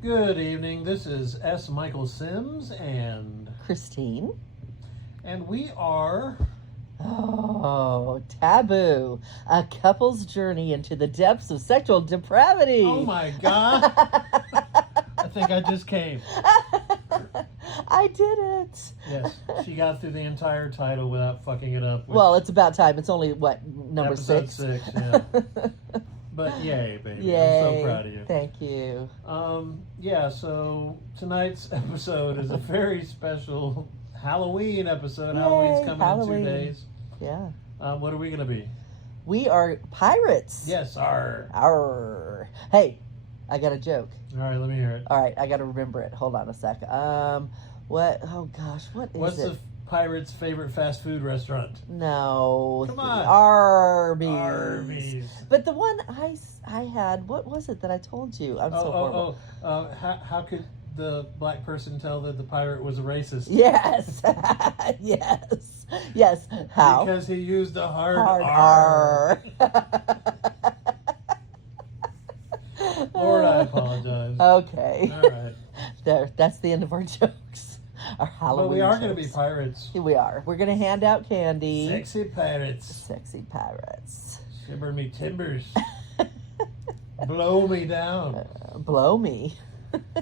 Good evening. This is S. Michael Sims and Christine. we are Taboo, a couple's journey into the depths of sexual depravity. Oh my God. I think I just came. I did it. Yes, she got through the entire title without fucking it up. Well, it's about time. It's only, number episode 6? 6, yeah. But yay, baby. Yay. I'm so proud of you. Thank you. So tonight's episode is a very special Halloween episode. Yay, Halloween's coming Halloween. in 2 days. Yeah. What are we going to be? We are pirates. Yes, our. Arr. Hey, I got a joke. All right, let me hear it. All right, I got to remember it. Hold on a sec. What? Oh gosh, what is What's it? the pirate's favorite fast food restaurant? No. Come on. Arby's. Arby's. But the one I had, what was it that I told you? I'm so horrible. How could the black person tell that the pirate was a racist? Yes. Yes. How? Because he used a hard R. Lord, I apologize. Okay. All right. There. That's the end of our jokes. Our Halloween But we are jokes. going to be pirates. We are. We're going to hand out candy. Sexy pirates. Sexy pirates. Shiver me timbers. Blow me down. Blow me.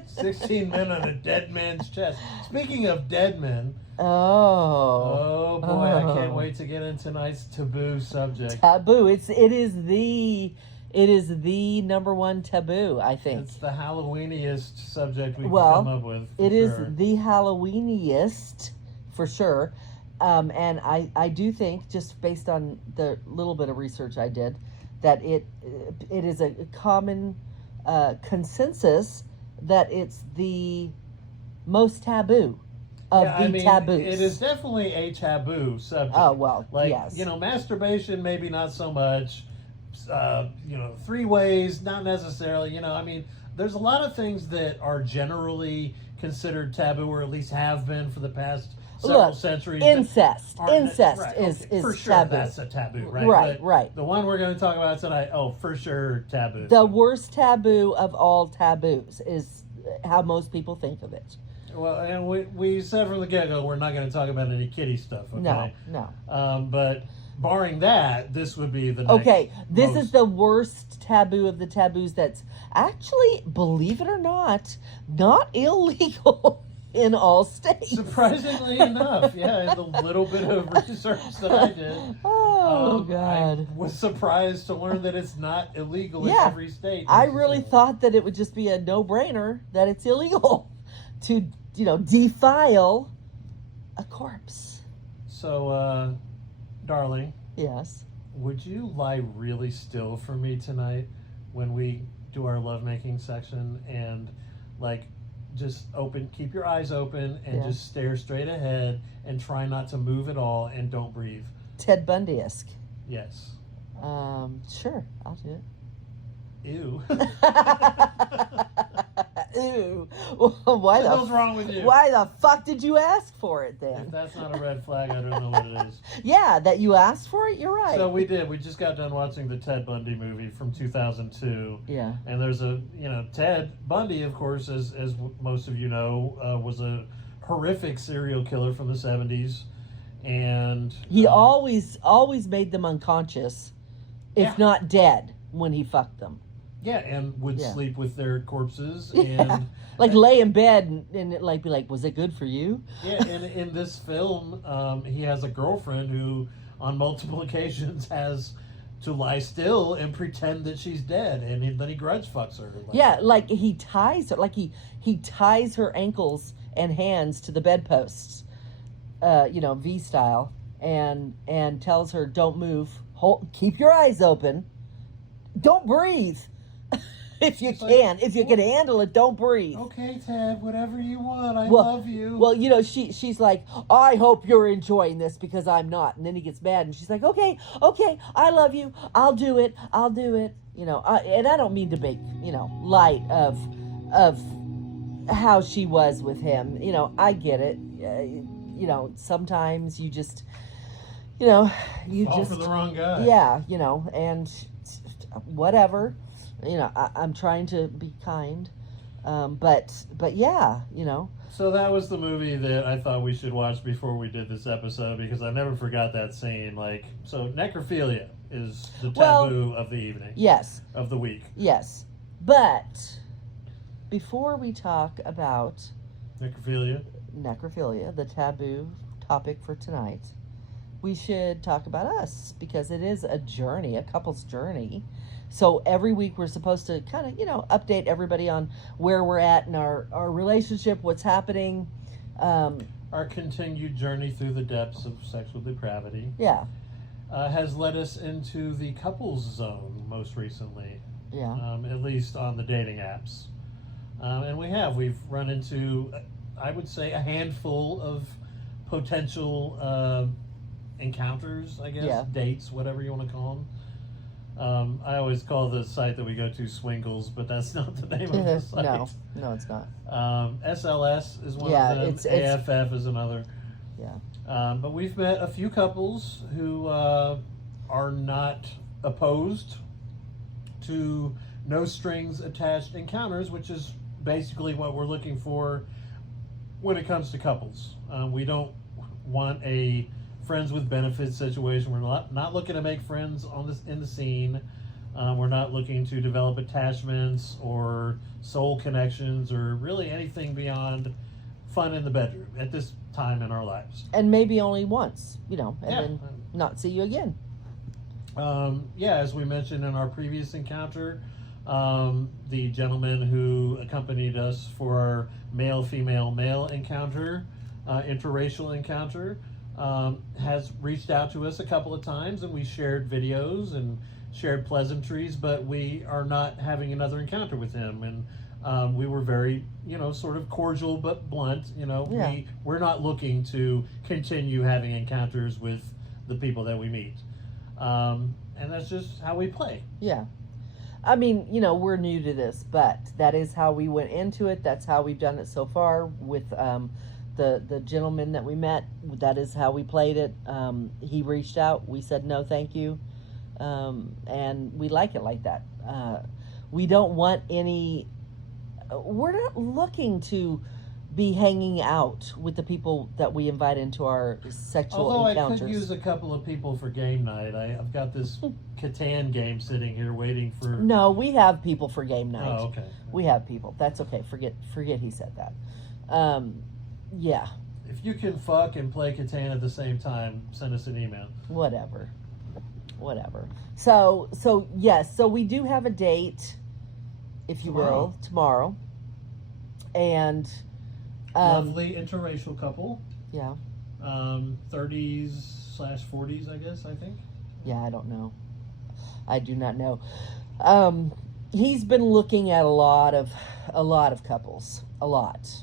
16 men on a dead man's chest. Speaking of dead men. Oh. Oh boy, I can't wait to get into tonight's taboo subject. Taboo. It is the number one taboo, I think. It's the Halloweeniest subject we can come up with. It is the Halloweeniest, for sure. And I do think, just based on the little bit of research I did, that it is a common consensus that it's the most taboo of taboos. It is definitely a taboo subject. Oh, well, like, yes. Masturbation, maybe not so much. 3 ways, not necessarily. There's a lot of things that are generally considered taboo, or at least have been for the past several centuries. Incest. Incest right, is for sure, taboo. that's a taboo, right? Right, but right. The one we're going to talk about tonight, for sure, taboo. The worst taboo of all taboos is how most people think of it. Well, and we said from the get-go, we're not going to talk about any kitty stuff, okay? No. But barring that, this would be the next Okay, this is the worst taboo of the taboos that's actually, believe it or not illegal in all states. Surprisingly enough, yeah, in the little bit of research that I did. Oh, God. I was surprised to learn that it's not illegal in every state. I really thought that it would just be a no-brainer that it's illegal to, defile a corpse. So, darling. Yes. Would you lie really still for me tonight when we do our lovemaking section and, just keep your eyes open and just stare straight ahead and try not to move at all and don't breathe? Ted Bundy-esque. Yes. Sure, I'll do it. Ew. Ew. Why the hell's wrong with you? Why the fuck did you ask for it then? If that's not a red flag, I don't know what it is. Yeah, that you asked for it, you're right. So we did. We just got done watching the Ted Bundy movie from 2002. Yeah. And there's Ted Bundy, of course, as most of you know, was a horrific serial killer from the 70s. And he always made them unconscious, if not dead, when he fucked them. Yeah, and would sleep with their corpses. Yeah. And lay in bed and be like, was it good for you? Yeah, and in this film, he has a girlfriend who, on multiple occasions, has to lie still and pretend that she's dead, and then he grudge fucks her. He ties her, he ties her ankles and hands to the bedposts, V style, and tells her, don't move, keep your eyes open, don't breathe. If you can handle it, don't breathe. Okay, Ted, whatever you want. I love you. Well, she's like, I hope you're enjoying this because I'm not. And then he gets mad and she's like, okay, I love you. I'll do it. And I don't mean to make, light of how she was with him. I get it. Sometimes you just, fall for the wrong guy. Yeah, and whatever. I'm trying to be kind. But yeah, So that was the movie that I thought we should watch before we did this episode, because I never forgot that scene. So Necrophilia is the taboo of the evening. Yes. Of the week. Yes. But before we talk about necrophilia, the taboo topic for tonight, we should talk about us, because it is a journey, a couple's journey. So every week we're supposed to kind of, update everybody on where we're at in our relationship, what's happening. Our continued journey through the depths of sexual depravity. Yeah. Has led us into the couples zone most recently. Yeah. At least on the dating apps. And we've run into, I would say, a handful of potential encounters, I guess, Yeah. dates, whatever you want to call them. I always call the site that we go to Swingles, but that's not the name of the site. No, it's not. SLS is one Yeah, of them. it's AFF is another. Yeah. But we've met a few couples who are not opposed to no strings attached encounters, which is basically what we're looking for when it comes to couples. We don't want a friends with benefits situation. We're not looking to make friends in the scene. We're not looking to develop attachments or soul connections or really anything beyond fun in the bedroom at this time in our lives. And maybe only once, and then not see you again. As we mentioned in our previous encounter, the gentleman who accompanied us for our male-female-male encounter, interracial encounter, has reached out to us a couple of times, and we shared videos and shared pleasantries, but we are not having another encounter with him. And we were very, sort of cordial but blunt. We're not looking to continue having encounters with the people that we meet. And that's just how we play. Yeah. I mean, we're new to this, but that is how we went into it. That's how we've done it so far with the gentleman that we met. That is how we played it. He reached out. We said no, thank you. And we like it like that. We don't want any... We're not looking to be hanging out with the people that we invite into our sexual encounters. I could use a couple of people for game night. I've got this Catan game sitting here waiting for... No, we have people for game night. Oh, okay. We have people. That's okay. Forget he said that. Yeah. If you can fuck and play Catan at the same time, send us an email. Whatever. So yes. So we do have a date, if you will, tomorrow. And... lovely interracial couple. Yeah. 30s/40s, I guess, I think. Yeah, I don't know. I do not know. He's been looking at a lot of couples. A lot.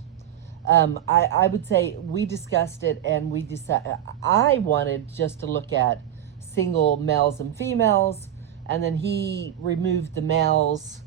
I would say we discussed it, and we decided I wanted just to look at single males and females, and then he removed the males.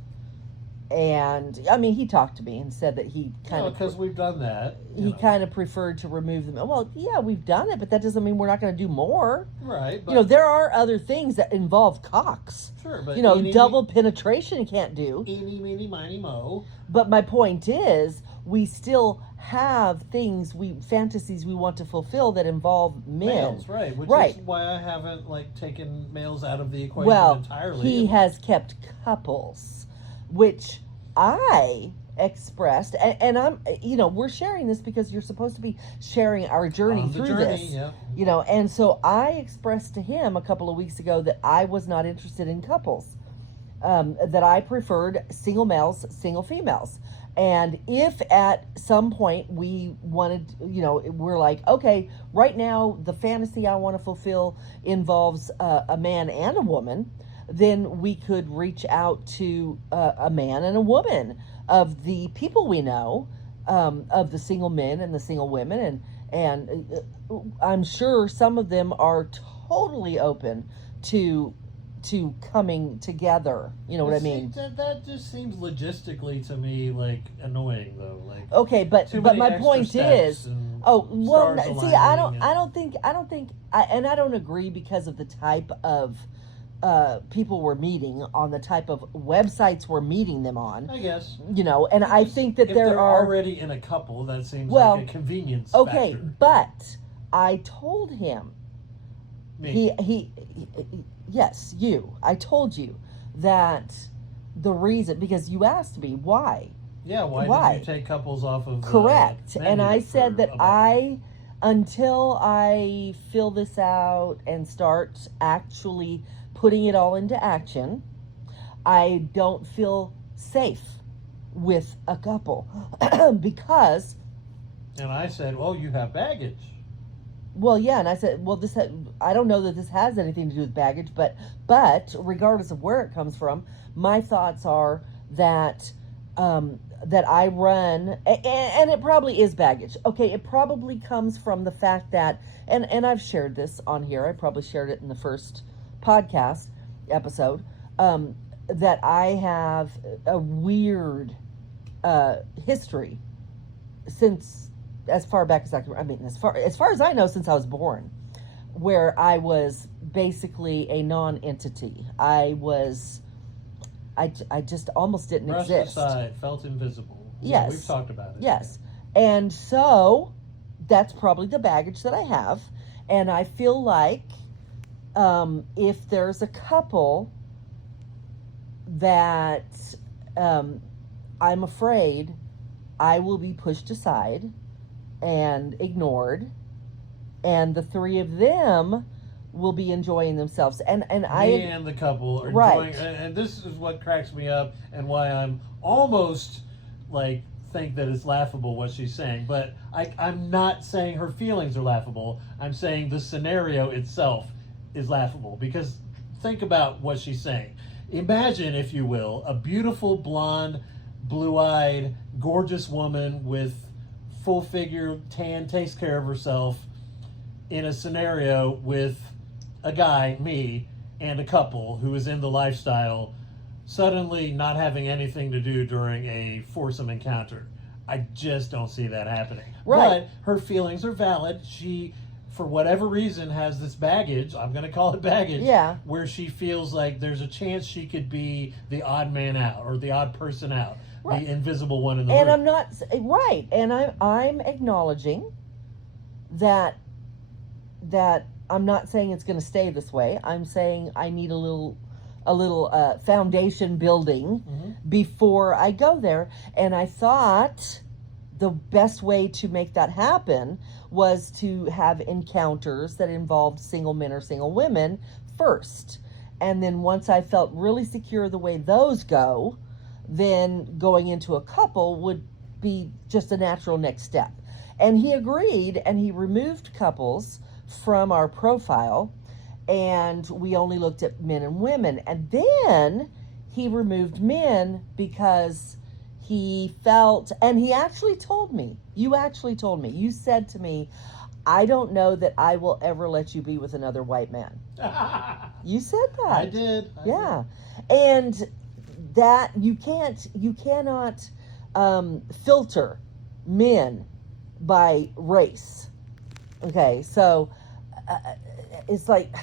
And I mean, he talked to me and said that he kind of, because we've done that. He kind of preferred to remove them. Well, yeah, we've done it, but that doesn't mean we're not going to do more. Right. But, there are other things that involve cocks. Sure, but double penetration you can't do. Eeny, meeny, miny, mo. But my point is, we still have fantasies we want to fulfill that involve men. Males, right? Which is why I haven't taken males out of the equation entirely. He has kept couples, which I expressed, and I'm, we're sharing this because you're supposed to be sharing our journey through this. Yeah. And so I expressed to him a couple of weeks ago that I was not interested in couples, that I preferred single males, single females. And if at some point we wanted, we're like, okay, right now the fantasy I want to fulfill involves a man and a woman, then we could reach out to a man and a woman of the people we know, of the single men and the single women. And I'm sure some of them are totally open to coming together. You know what I mean? That just seems logistically to me annoying, though. Okay, but my point is, I don't think, and I don't agree because of the type of people were meeting, on the type of websites we're meeting them on. I guess. And I think that if there they're are already in a couple, that seems well, like a convenience okay, factor. but I told him. Me. He yes, you. I told you that the reason, because you asked me why. Yeah, why did you take couples off of Correct. the menu And I said that a while? until I fill this out and start actually putting it all into action, I don't feel safe with a couple because. And I said, well, you have baggage. Well, yeah, and I said, well, I don't know that this has anything to do with baggage, but regardless of where it comes from, my thoughts are that that I run, and it probably is baggage. Okay, it probably comes from the fact that, and I've shared this on here. I probably shared it in the first podcast episode, that I have a weird history since as far back as I can. I mean, as far as I know, since I was born, where I was basically a non-entity. I just almost didn't Brushed exist. aside, felt invisible. Yes. Yeah, we've talked about it. Yes. And so that's probably the baggage that I have. And I feel like if there's a couple that I'm afraid I will be pushed aside and ignored, and the three of them will be enjoying themselves. And Me and the couple are right. enjoying, and this is what cracks me up, and why I'm almost like think that it's laughable what she's saying. But I'm not saying her feelings are laughable. I'm saying the scenario itself is laughable, because think about what she's saying. Imagine, if you will, a beautiful blonde, blue-eyed, gorgeous woman with full figure, tan, takes care of herself, in a scenario with a guy, me, and a couple who is in the lifestyle, suddenly not having anything to do during a foursome encounter. I just don't see that happening. Right. But her feelings are valid. She, for whatever reason, has this baggage, I'm going to call it baggage, Yeah. where she feels like there's a chance she could be the odd man out, or the odd person out, right. the invisible one in the and room. I'm not right, and I'm acknowledging that I'm not saying it's going to stay this way. I'm saying I need a little foundation building before I go there. And I thought the best way to make that happen was to have encounters that involved single men or single women first. And then once I felt really secure the way those go, then going into a couple would be just a natural next step. And he agreed, and he removed couples from our profile, and we only looked at men and women. And then he removed men because he felt, and he actually told me, you said to me, I don't know that I will ever let you be with another white man. You said that. I did. Yeah. And that you cannot filter men by race. Okay, so it's like,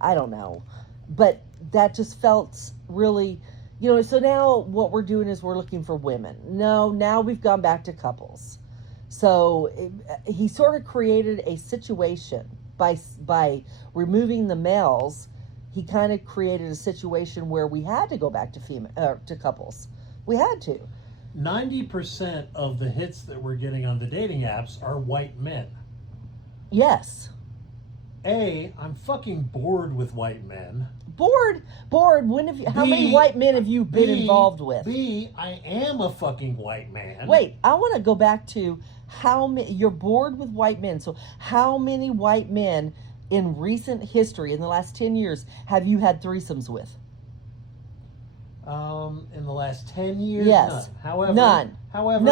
I don't know, but that just felt really, so now what we're doing is we're looking for women. No, now we've gone back to couples. So he sort of created a situation by removing the males. He kind of created a situation where we had to go back to couples. We had to. 90% of the hits that we're getting on the dating apps are white men. Yes. I'm fucking bored with white men. Bored. How many white men have you been involved with? I am a fucking white man. Wait, I want to go back to how many. You're bored with white men. So how many white men in recent history, in the last 10 years, have you had threesomes with? In the last 10 years, yes. None. However,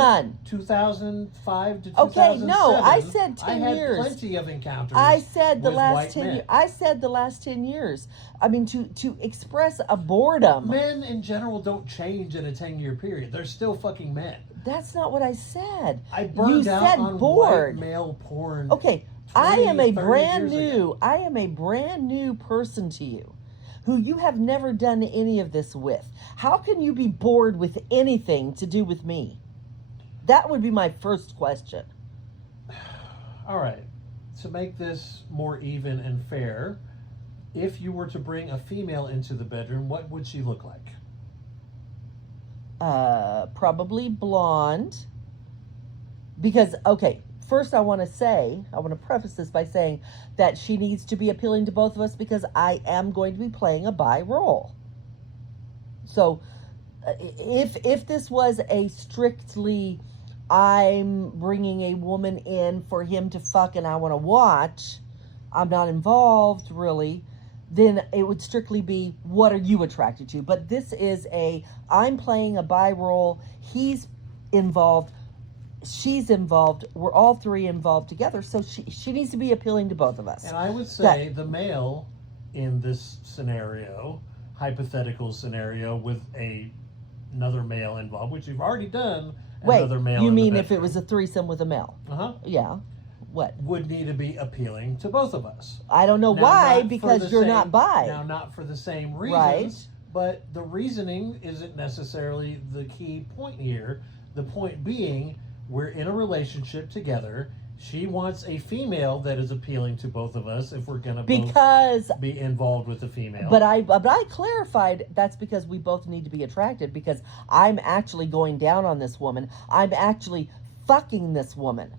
2005 to 2007. Okay, no, I said 10 years. I had plenty of encounters. I said the last 10 years. I said the last 10 years. I mean, to express a boredom. Men in general don't change in a 10-year period. They're still fucking men. That's not what I said. I burned out on bored. white male porn. Okay, I am a brand new person to you. who you have never done any of this with. How can you be bored with anything to do with me? That would be my first question. All right. To make this more even and fair, if you were to bring a female into the bedroom, what would she look like? Probably blonde. Because, okay, first I want to preface this by saying that she needs to be appealing to both of us because I am going to be playing a bi role. So, if this was a strictly, I'm bringing a woman in for him to fuck and I want to watch, I'm not involved really, then it would strictly be, what are you attracted to? But this is I'm playing a bi role, he's involved, she's involved, we're all three involved together, so she needs to be appealing to both of us. And I would say the male in this scenario, hypothetical scenario with another male involved, which you've already done, another male. You mean if it was a threesome with a male? Uh-huh. Yeah. What? Would need to be appealing to both of us. I don't know why, because you're not bi. Now, not for the same reasons, right? But the reasoning isn't necessarily the key point here. The point being, we're in a relationship together. She wants a female that is appealing to both of us if we're going to both be involved with the female. But I clarified that's because we both need to be attracted, because I'm actually going down on this woman. I'm actually fucking this woman.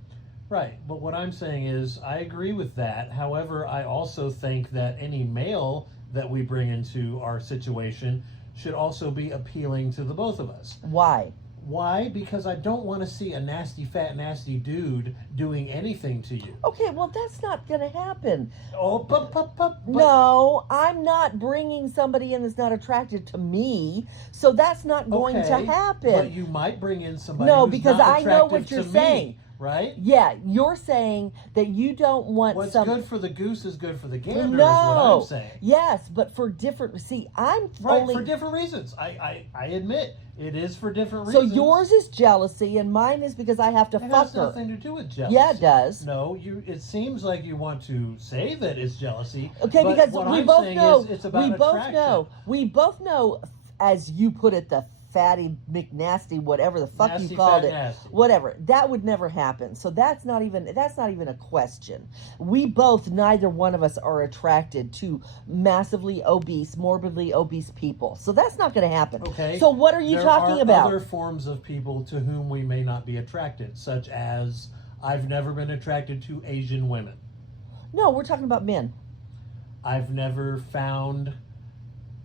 Right, but what I'm saying is I agree with that. However, I also think that any male that we bring into our situation should also be appealing to the both of us. Why? Why? Because I don't want to see a nasty, fat, nasty dude doing anything to you. Okay, well, that's not going to happen. Oh, but no, I'm not bringing somebody in that's not attracted to me, so that's not going to happen. But you might bring in somebody who's because not I know what attractive you're to saying. Me, right? Yeah, you're saying that you don't want What's good for the goose is good for the gander, no. is what I'm saying. Yes, but for different... See, I'm only... for different reasons. I admit, it is for different reasons. So yours is jealousy, and mine is because I have to fuck her. It has nothing to do with jealousy. Yeah, it does. No, it seems like you want to say that it's jealousy. Okay, but because what we I'm both saying know... is it's about attraction. We both know, as you put it, the fatty McNasty, whatever the fuck Nasty, you called fat, it, nasty. whatever, that would never happen. So that's not even a question. We both, neither one of us are attracted to massively obese, morbidly obese people. So that's not going to happen. Okay. So what are you talking about? There are other forms of people to whom we may not be attracted, such as I've never been attracted to Asian women. No, we're talking about men. I've never found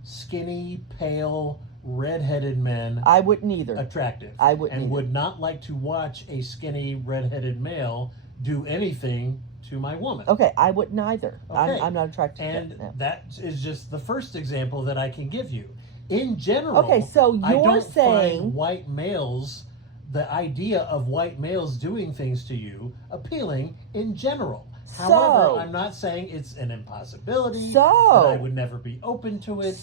skinny, pale, redheaded men I wouldn't either. attractive. I wouldn't and either. would not like to watch a skinny, redheaded male do anything to my woman. Okay, I wouldn't either. Okay. I'm not attracted And to that. that is just the first example that I can give you. In general, Okay, so I you're don't saying find white males, the idea of white males doing things to you, appealing in general. However, I'm not saying it's an impossibility, that I would never be open to it.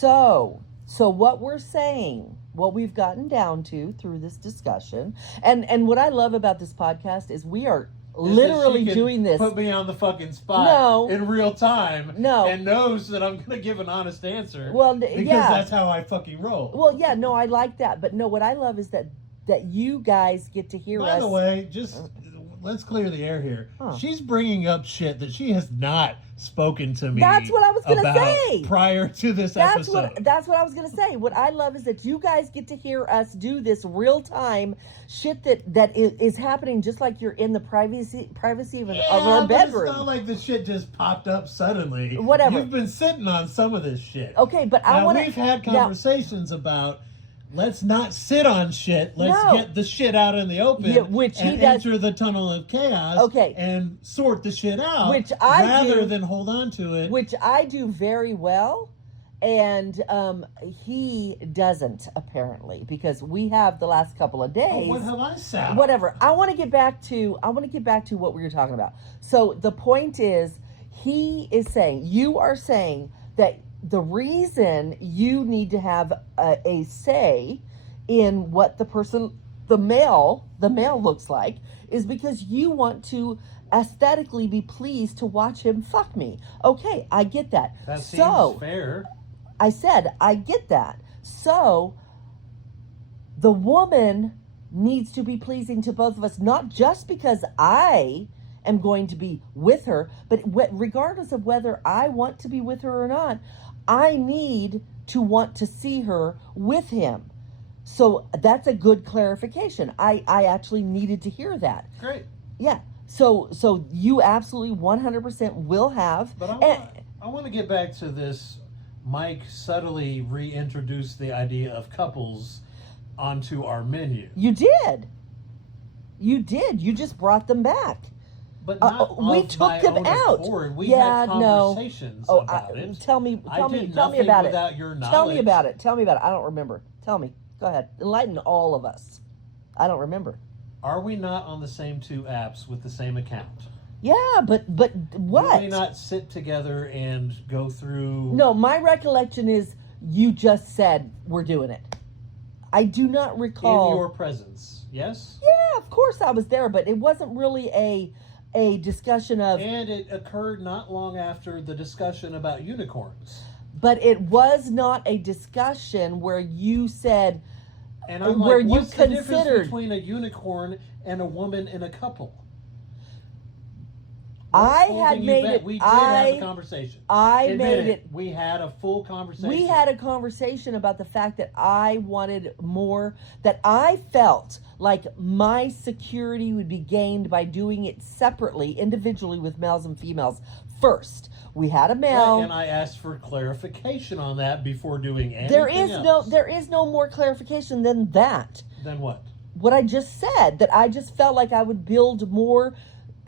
So what we're saying, what we've gotten down to through this discussion, and what I love about this podcast is we are literally doing this. Put me on the fucking spot in real time. And knows that I'm going to give an honest answer. Well, because that's how I fucking roll. Well, yeah, no, I like that. But no, what I love is that you guys get to hear us. By the way, just let's clear the air here. She's bringing up shit that she has not spoken to me. That's what I was going to say prior to this episode. That's what I was going to say. What I love is that you guys get to hear us do this real time shit that is happening just like you're in the privacy of our bedroom. But it's not like the shit just popped up suddenly. Whatever. You've been sitting on some of this shit. Okay, but we've had conversations about. Let's not sit on shit. Let's get the shit out in the open, enter the tunnel of chaos, and sort the shit out, rather than hold on to it. Which I do very well, and he doesn't apparently, because we have the last couple of days. Oh, what have I said? Whatever. I want to get back to what we were talking about. So the point is, you are saying that the reason you need to have a say in what the male looks like is because you want to aesthetically be pleased to watch him fuck me. Okay, I get that. That seems fair. I said, I get that. So the woman needs to be pleasing to both of us, not just because I am going to be with her, but regardless of whether I want to be with her or not, I need to want to see her with him. So that's a good clarification. I actually needed to hear that. Great. Yeah. So you absolutely 100% will have. But I want to get back to this. Mike subtly reintroduced the idea of couples onto our menu. You did. You just brought them back. But not we took them out. Accord. We had conversations about it. Tell me about it. Tell me about it. I don't remember. Tell me. Go ahead. Enlighten all of us. I don't remember. Are we not on the same two apps with the same account? Yeah, but what? Do we not sit together and go through? No, my recollection is you just said we're doing it. I do not recall. In your presence, yes? Yeah, of course I was there, but it wasn't really a discussion of... And it occurred not long after the discussion about unicorns. But it was not a discussion where you said... And I'm where like, what's you the difference between a unicorn and a woman in a couple? I had made it. We did have a conversation. I made it. We had a full conversation. We had a conversation about the fact that I wanted more, that I felt like my security would be gained by doing it separately, individually with males and females first. We had a male. Right, and I asked for clarification on that before doing anything else. There is no more clarification than that. Then what? What I just said, that I just felt like I would build more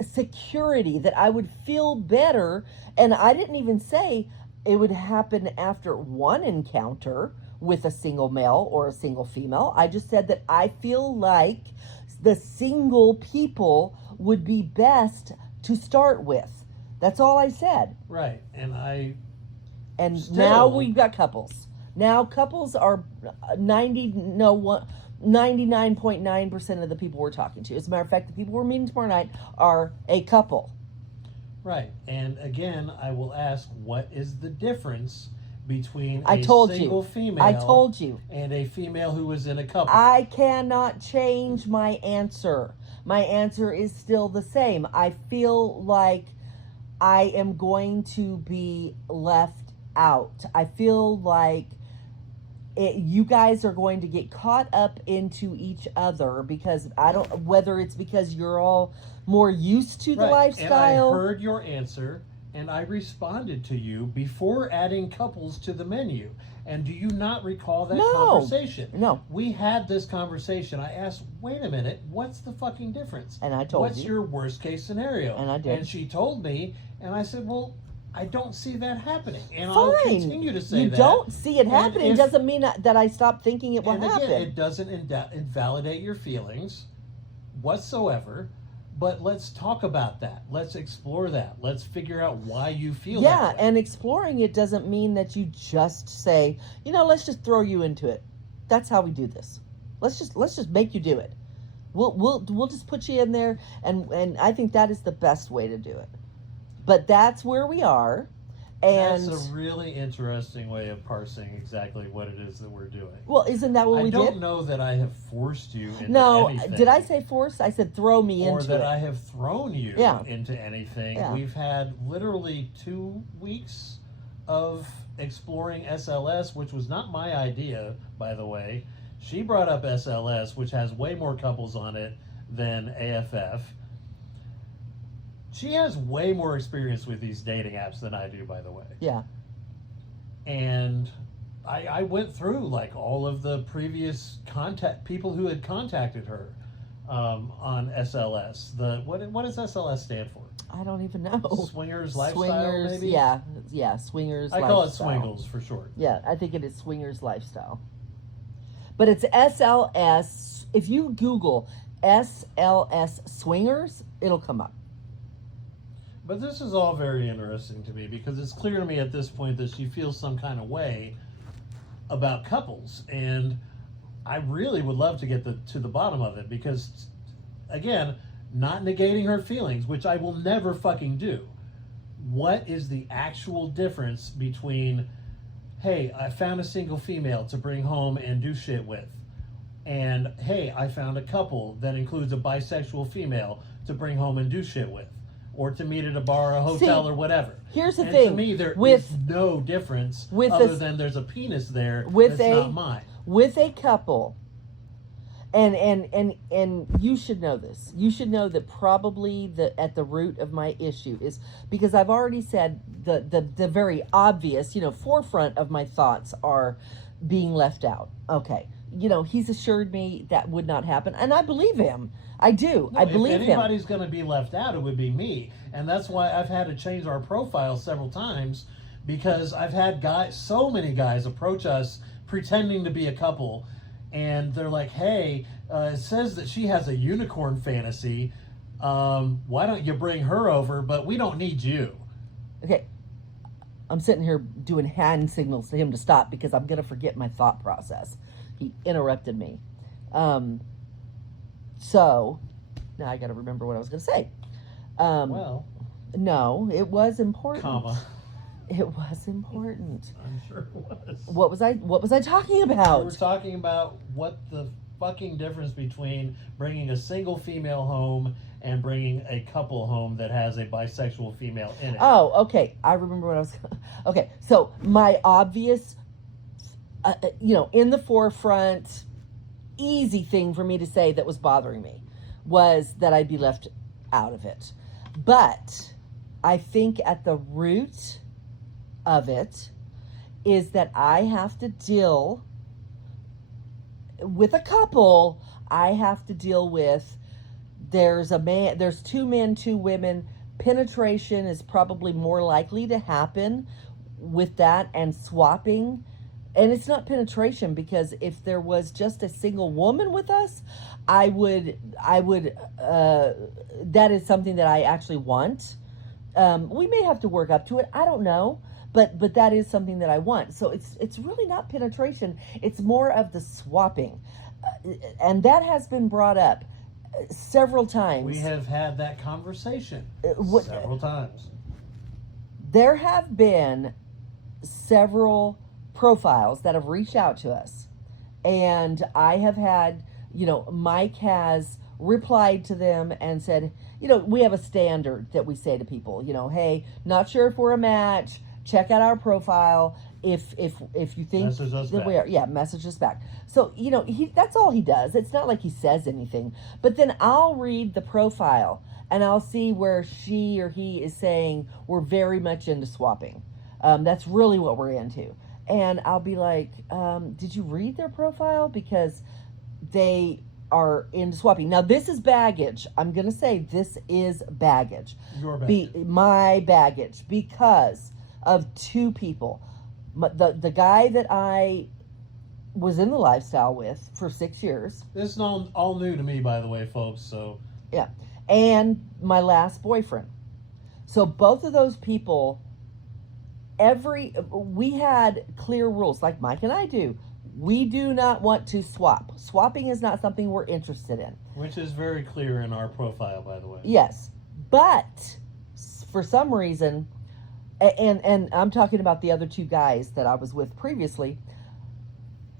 security, that I would feel better. And I didn't even say it would happen after one encounter with a single male or a single female. I just said that I feel like the single people would be best to start with. That's all I said. Right. And now we've got couples. Now couples are 99.9% of the people we're talking to. As a matter of fact, the people we're meeting tomorrow night are a couple. Right. And again, I will ask, what is the difference between single female I told you. And a female who is in a couple? I cannot change my answer. My answer is still the same. I feel like I am going to be left out. I feel like you guys are going to get caught up into each other because whether it's because you're all more used to the lifestyle. And I heard your answer and I responded to you before adding couples to the menu. And do you not recall that conversation? No. We had this conversation. I asked, wait a minute, what's the fucking difference? And I told What's your worst case scenario? And I did. And she told me, and I said, well, I don't see that happening. And Fine. I'll continue to say that. You don't see it happening doesn't mean that I stop thinking it will happen. Again, it doesn't invalidate your feelings whatsoever. But let's talk about that. Let's explore that. Let's figure out why you feel that way. And exploring it doesn't mean that you just say, let's just throw you into it. That's how we do this. Let's just make you do it. We'll just put you in there, and I think that is the best way to do it. But that's where we are. And that's a really interesting way of parsing exactly what it is that we're doing. Well, isn't that what we did? I don't know that I have forced you into anything. No, did I say force? I said throw me into it. Or that I have thrown you into anything. Yeah. We've had literally 2 weeks of exploring SLS, which was not my idea, by the way. She brought up SLS, which has way more couples on it than AFF. She has way more experience with these dating apps than I do, by the way. Yeah. And I went through like all of the previous people who had contacted her on SLS. What does SLS stand for? I don't even know. Swingers Lifestyle, maybe? Yeah, Swingers Lifestyle. I call it Swingles for short. Yeah, I think it is Swingers Lifestyle. But it's SLS. If you Google SLS Swingers, it'll come up. But this is all very interesting to me because it's clear to me at this point that she feels some kind of way about couples. And I really would love to get to the bottom of it because, again, not negating her feelings, which I will never fucking do. What is the actual difference between hey, I found a single female to bring home and do shit with. And hey, I found a couple that includes a bisexual female to bring home and do shit with. Or to meet at a bar, or a hotel, or whatever. Here's the and thing. To me, there with, is no difference with other than there's a penis there with that's not mine. With a couple, and you should know this. You should know that probably at the root of my issue is because I've already said the very obvious, forefront of my thoughts are being left out. Okay. He's assured me that would not happen, and I believe him. I do. No, I believe him. If anybody's going to be left out, it would be me, and that's why I've had to change our profile several times, because I've had so many guys approach us pretending to be a couple, and they're like, "Hey, it says that she has a unicorn fantasy. Why don't you bring her over? But we don't need you." Okay. I'm sitting here doing hand signals to him to stop because I'm going to forget my thought process. He interrupted me. So, now I got to remember what I was going to say. No, it was important. Comma. It was important. I'm sure it was. What was I talking about? We were talking about what the fucking difference between bringing a single female home and bringing a couple home that has a bisexual female in it. Oh, okay. I remember what I was... Okay, so my obvious, in the forefront, easy thing for me to say that was bothering me was that I'd be left out of it. But I think at the root of it is that I have to deal with a couple. I have to deal with there's two men, two women. Penetration is probably more likely to happen with that, and swapping. And it's not penetration, because if there was just a single woman with us, I would that is something that I actually want. We may have to work up to it. I don't know. But that is something that I want. So it's really not penetration. It's more of the swapping. And that has been brought up several times. We have had that conversation several times. There have been several profiles that have reached out to us. And I have had, Mike has replied to them and said, we have a standard that we say to people, hey, not sure if we're a match. Check out our profile. If you think message us that back. we are, message us back. So that's all he does. It's not like he says anything. But then I'll read the profile and I'll see where she or he is saying we're very much into swapping. That's really what we're into. And I'll be like, did you read their profile? Because they are into swapping. Now this is baggage. I'm gonna say this is baggage. Your baggage. My baggage, because of two people. The guy that I was in the lifestyle with for 6 years. This is all new to me, by the way, folks. So yeah, and my last boyfriend. So both of those people, we had clear rules, like Mike and I do. We do not want to swap. Swapping is not something we're interested in. Which is very clear in our profile, by the way. Yes, but for some reason. And I'm talking about the other two guys that I was with previously.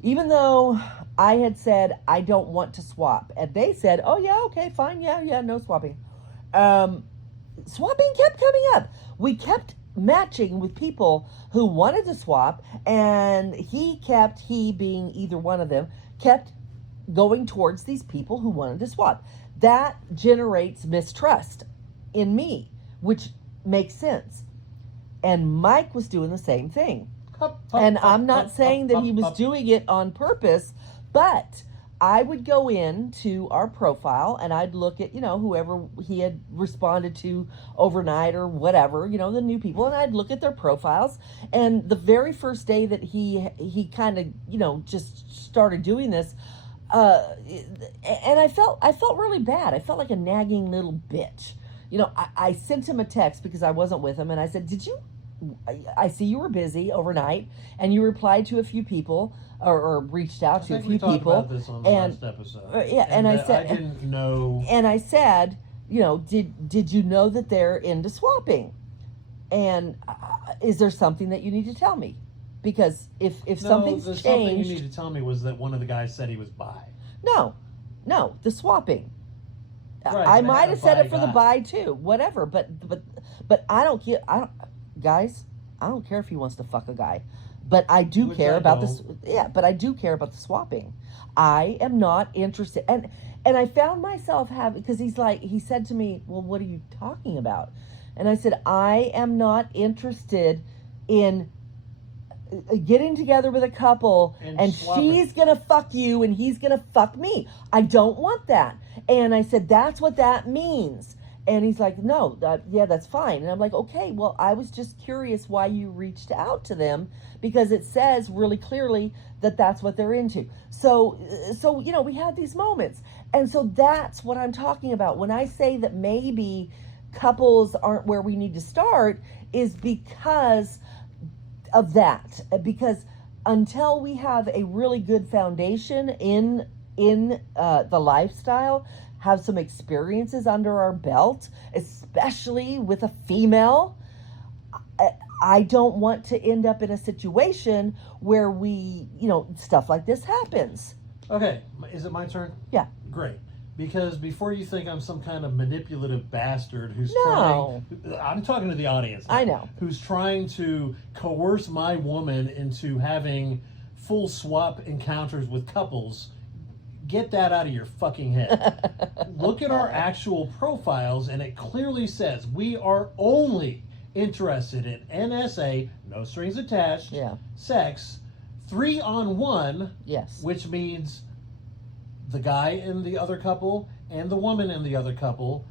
Even though I had said I don't want to swap, and they said, "Oh yeah, okay, fine, yeah, no swapping." Swapping kept coming up. We kept matching with people who wanted to swap, and he being either one of them, kept going towards these people who wanted to swap. That generates mistrust in me, which makes sense. And Mike was doing the same thing. And I'm not saying that he was doing it on purpose, but I would go into our profile and I'd look at, whoever he had responded to overnight or whatever, the new people, and I'd look at their profiles. And the very first day that he kind of, just started doing this, and I felt really bad. I felt like a nagging little bitch. I sent him a text because I wasn't with him, and I said, I see you were busy overnight, and you replied to a few people, or reached out to a few people. We talked about this on the last episode. And I said, I didn't know. And I said, did you know that they're into swapping? And is there something that you need to tell me? because if No, something's the something you changed, need to tell me was that one of the guys said he was bi. no, the swapping. Right, I they might had a have said bi it for the guy. bi too, whatever. But I don't care. Guys, I don't care if he wants to fuck a guy, but I do Which care I about this. don't. Yeah, but I do care about the swapping. I am not interested, and I found myself having, because he said to me, "Well, what are you talking about?" And I said, "I am not interested in getting together with a couple and swapping. she's gonna fuck you and he's gonna fuck me. I don't want that." And I said, "That's what that means." And he's like, "No, yeah, that's fine." And I'm like, "Okay, well, I was just curious why you reached out to them, because it says really clearly that that's what they're into." So we had these moments. And so that's what I'm talking about when I say that maybe couples aren't where we need to start, is because of that. Because until we have a really good foundation in the lifestyle, have some experiences under our belt, especially with a female, I don't want to end up in a situation where stuff like this happens. Okay, is it my turn? Yeah. Great. Because before you think I'm some kind of manipulative bastard who's No. I'm talking to the audience now, I know. who's trying to coerce my woman into having full swap encounters with couples, get that out of your fucking head. Look at our actual profiles, and it clearly says we are only interested in NSA, no strings attached, Yeah. sex, 3-on-1, Yes. which means the guy in the other couple and the woman in the other couple,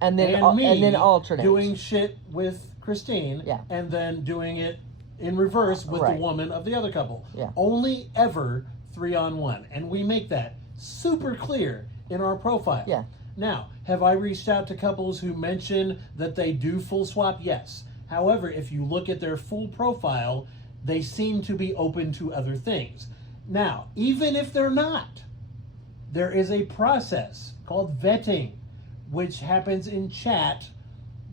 And then me alternate. doing shit with Christine, Yeah. and then doing it in reverse with Right. the woman of the other couple. Yeah. Only ever 3-on-1, and we make that super clear in our profile. Yeah. Now, have I reached out to couples who mention that they do full swap? Yes. However, if you look at their full profile, they seem to be open to other things. Now, even if they're not, there is a process called vetting, which happens in chat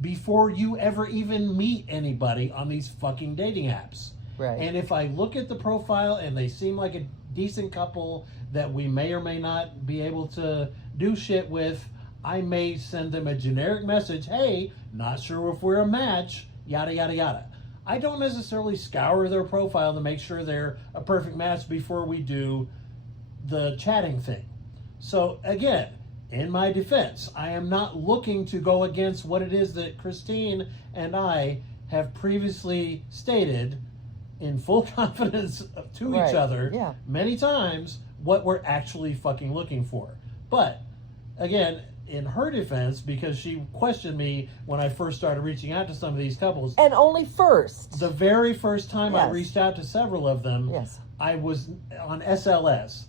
before you ever even meet anybody on these fucking dating apps. Right. And if I look at the profile and they seem like a decent couple that we may or may not be able to do shit with, I may send them a generic message, "Hey, not sure if we're a match," yada, yada, yada. I don't necessarily scour their profile to make sure they're a perfect match before we do the chatting thing. So again, in my defense, I am not looking to go against what it is that Christine and I have previously stated in full confidence to Right. each other Yeah. many times what we're actually fucking looking for. But again, in her defense, because she questioned me when I first started reaching out to some of these couples, And only first. the very first time I Yes. reached out to several of them, Yes. I was on SLS.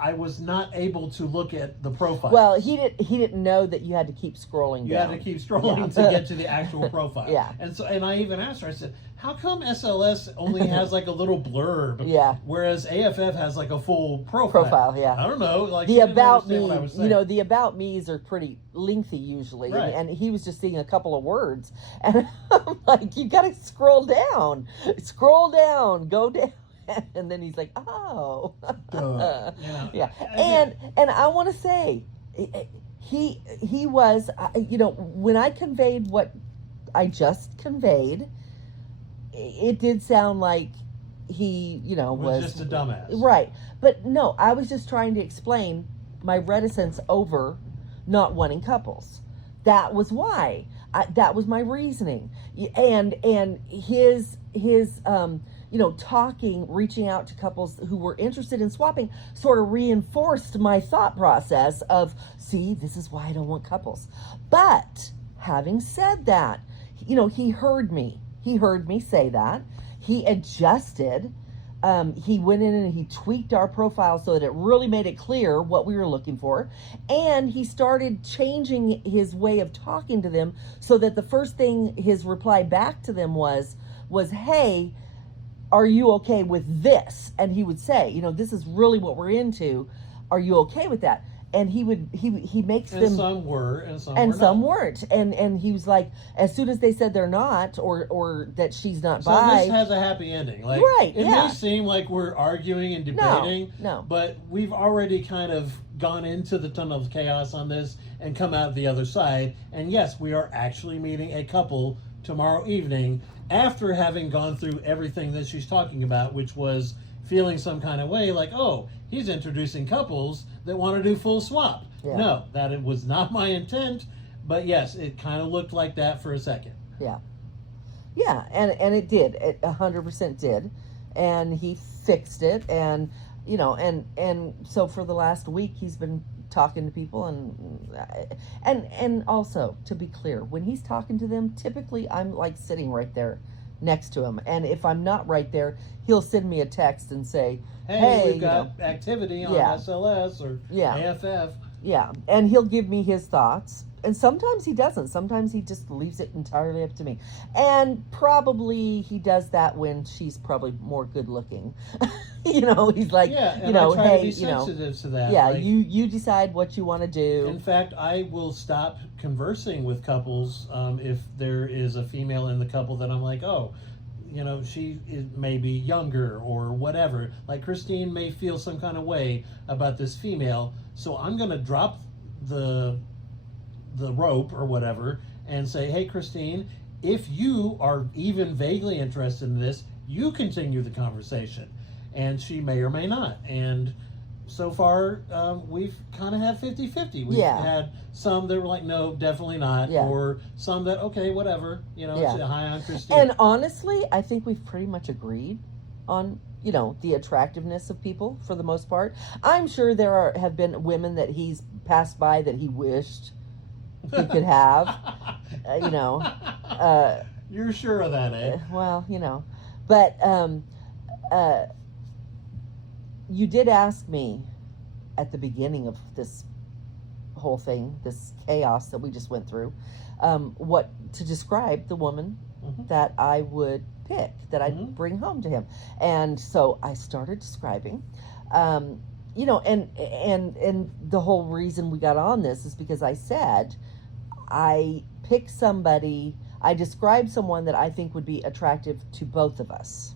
I was not able to look at the profile. Well, he didn't know that you had to keep scrolling You down. had to keep scrolling Yeah. to get to the actual profile. Yeah. And I even asked her, I said, "How come SLS only has like a little blurb? Yeah. Whereas AFF has like a full profile." Profile, yeah. I don't know. Like, she The didn't about understand me, what I was saying. the about me's are pretty lengthy usually, Right. and he was just seeing a couple of words, and I'm like, "You got to scroll down, go down," and then he's like, "Oh, Duh. You know, yeah." again, And I want to say, he was, when I conveyed what I just conveyed, it did sound like he, was just a dumbass. Right. But no, I was just trying to explain my reticence over not wanting couples. That was why. That was my reasoning. And his reaching out to couples who were interested in swapping sort of reinforced my thought process of, see, this is why I don't want couples. But having said that, he heard me. He heard me say that. He adjusted. He went in and he tweaked our profile so that it really made it clear what we were looking for. And he started changing his way of talking to them so that the first thing his reply back to them was, "Hey, are you okay with this?" And he would say, "This is really what we're into. Are you okay with that?" and he makes And them, some were, and some and were some not. weren't, and he was like, as soon as they said they're not, or that she's not So bi, this has a happy ending. Like, right? it Yeah. may seem like we're arguing and debating, No. but we've already kind of gone into the tunnel of chaos on this and come out the other side. And yes, we are actually meeting a couple tomorrow evening after having gone through everything that she's talking about, which was feeling some kind of way like, oh, he's introducing couples that want to do full swap. Yeah. No, that it was not my intent, but yes, it kind of looked like that for a second. Yeah. Yeah, and it did. It 100% did. And he fixed it, and and so for the last week he's been talking to people, and also, to be clear, when he's talking to them, typically I'm like sitting right there next to him, and if I'm not right there, he'll send me a text and say, Hey, we've got activity on Yeah. SLS or Yeah. AFF. yeah, and he'll give me his thoughts, and sometimes he doesn't. Sometimes he just leaves it entirely up to me, and probably he does that when she's probably more good looking. He's like, Yeah, and I try hey, to be sensitive to that. yeah, Like, you decide what you want to do. in fact, I will stop conversing with couples if there is a female in the couple that I'm like, oh, she is maybe younger or whatever. Like, Christine may feel some kind of way about this female, so I'm going to drop the rope or whatever and say, hey, Christine, if you are even vaguely interested in this, you continue the conversation. And she may or may not. And so far, we've kind of had 50-50. We've Yeah. had some that were like, no, definitely not. Yeah. Or some that, okay, whatever. Yeah. Say hi on Christine. And honestly, I think we've pretty much agreed on, the attractiveness of people for the most part. I'm sure there have been women that he's passed by that he wished he could have. You're sure of that, eh? Well, but you did ask me at the beginning of this whole thing, this chaos that we just went through, what to describe the woman that I would pick, that I'd bring home to him. And so I started describing, and the whole reason we got on this is because I said I pick somebody, I describe someone that I think would be attractive to both of us.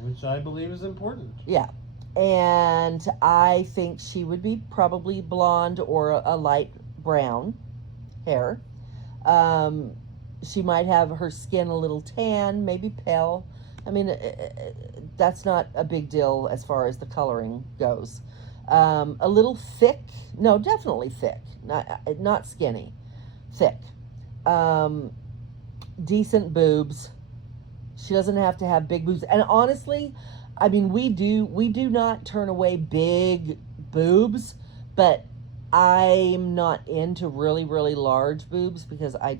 Which I believe is important. Yeah. And I think she would be probably blonde or a light brown hair. She might have her skin a little tan, maybe pale. I mean, that's not a big deal as far as the coloring goes. A little thick. No, definitely thick. Not skinny. Thick. Decent boobs. She doesn't have to have big boobs. And honestly, I mean, we do not turn away big boobs, but I'm not into really, really large boobs because I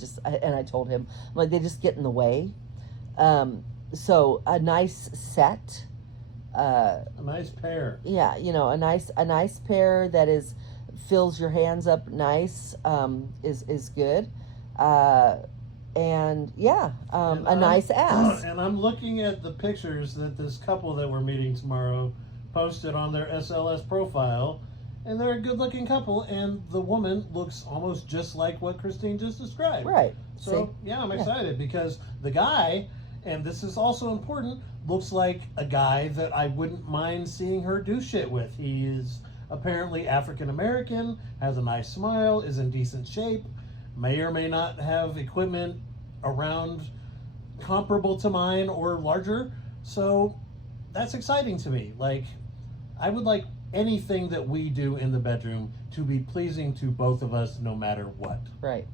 told him, like, they just get in the way. So a nice set. A nice pair. Yeah, a nice pair that fills your hands up nice, is good. And yeah, a nice ass. And I'm looking at the pictures that this couple that we're meeting tomorrow posted on their SLS profile, and they're a good-looking couple, and the woman looks almost just like what Christine just described. Right. So, yeah, I'm excited because the guy, and this is also important, looks like a guy that I wouldn't mind seeing her do shit with. He is apparently African-American, has a nice smile, is in decent shape, may or may not have equipment around comparable to mine or larger. So that's exciting to me. Like, I would like anything that we do in the bedroom to be pleasing to both of us no matter what. Right.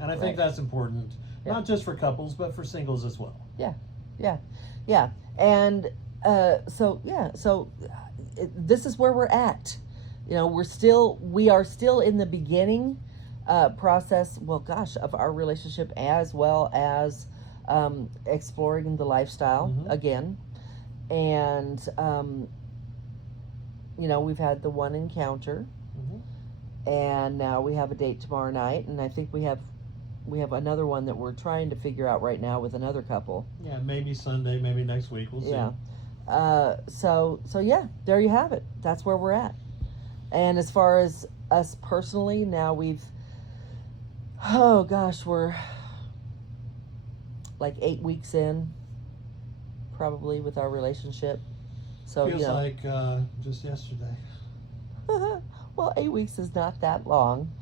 And I think that's important, not just for couples, but for singles as well. Yeah. And so this is where we're at. We are still in the beginning process, of our relationship, as well as exploring the lifestyle again. And we've had the one encounter, and now we have a date tomorrow night, and I think we have another one that we're trying to figure out right now with another couple. Yeah, maybe Sunday, maybe next week. We'll see. Yeah. So yeah, there you have it. That's where we're at. And as far as us personally, now we're like 8 weeks in, probably, with our relationship. So Feels like just yesterday. well, 8 weeks is not that long.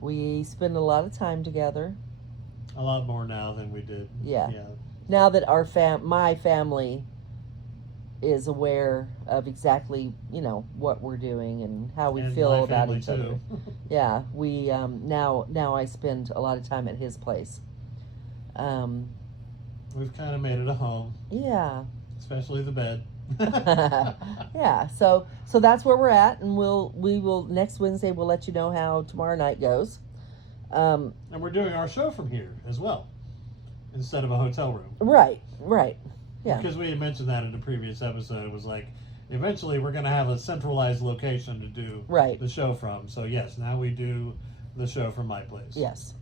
We spend a lot of time together. A lot more now than we did. Yeah. Now that my family is aware of exactly, what we're doing and how we And feel my about family each too. other. Yeah, we now I spend a lot of time at his place. We've kind of made it a home, Yeah. especially the bed. Yeah. So that's where we're at, and we will next Wednesday we'll let you know how tomorrow night goes. And we're doing our show from here as well, instead of a hotel room. Right. Yeah. Because we had mentioned that in the previous episode. It was like, eventually we're going to have a centralized location to do the show from. So yes, now we do the show from my place. Yes,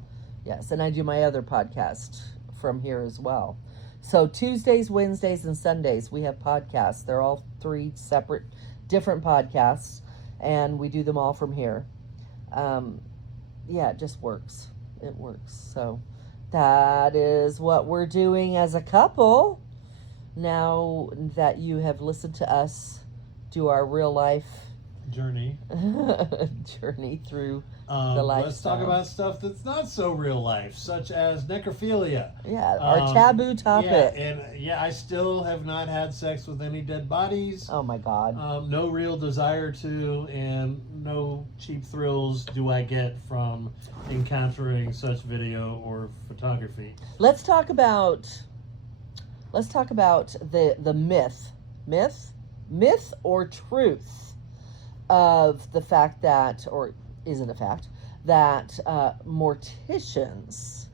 and I do my other podcast from here as well. So Tuesdays, Wednesdays, and Sundays we have podcasts. They're all 3 separate, different podcasts, and we do them all from here. It just works. It works. So that is what we're doing as a couple. Now that you have listened to us do our real life journey through the lifestyle. Let's talk about stuff that's not so real life, such as necrophilia. Yeah, our taboo topic. I still have not had sex with any dead bodies. Oh my God. No real desire to, and no cheap thrills do I get from encountering such video or photography. Let's talk about the myth or truth of the fact that, or is it a fact, that morticians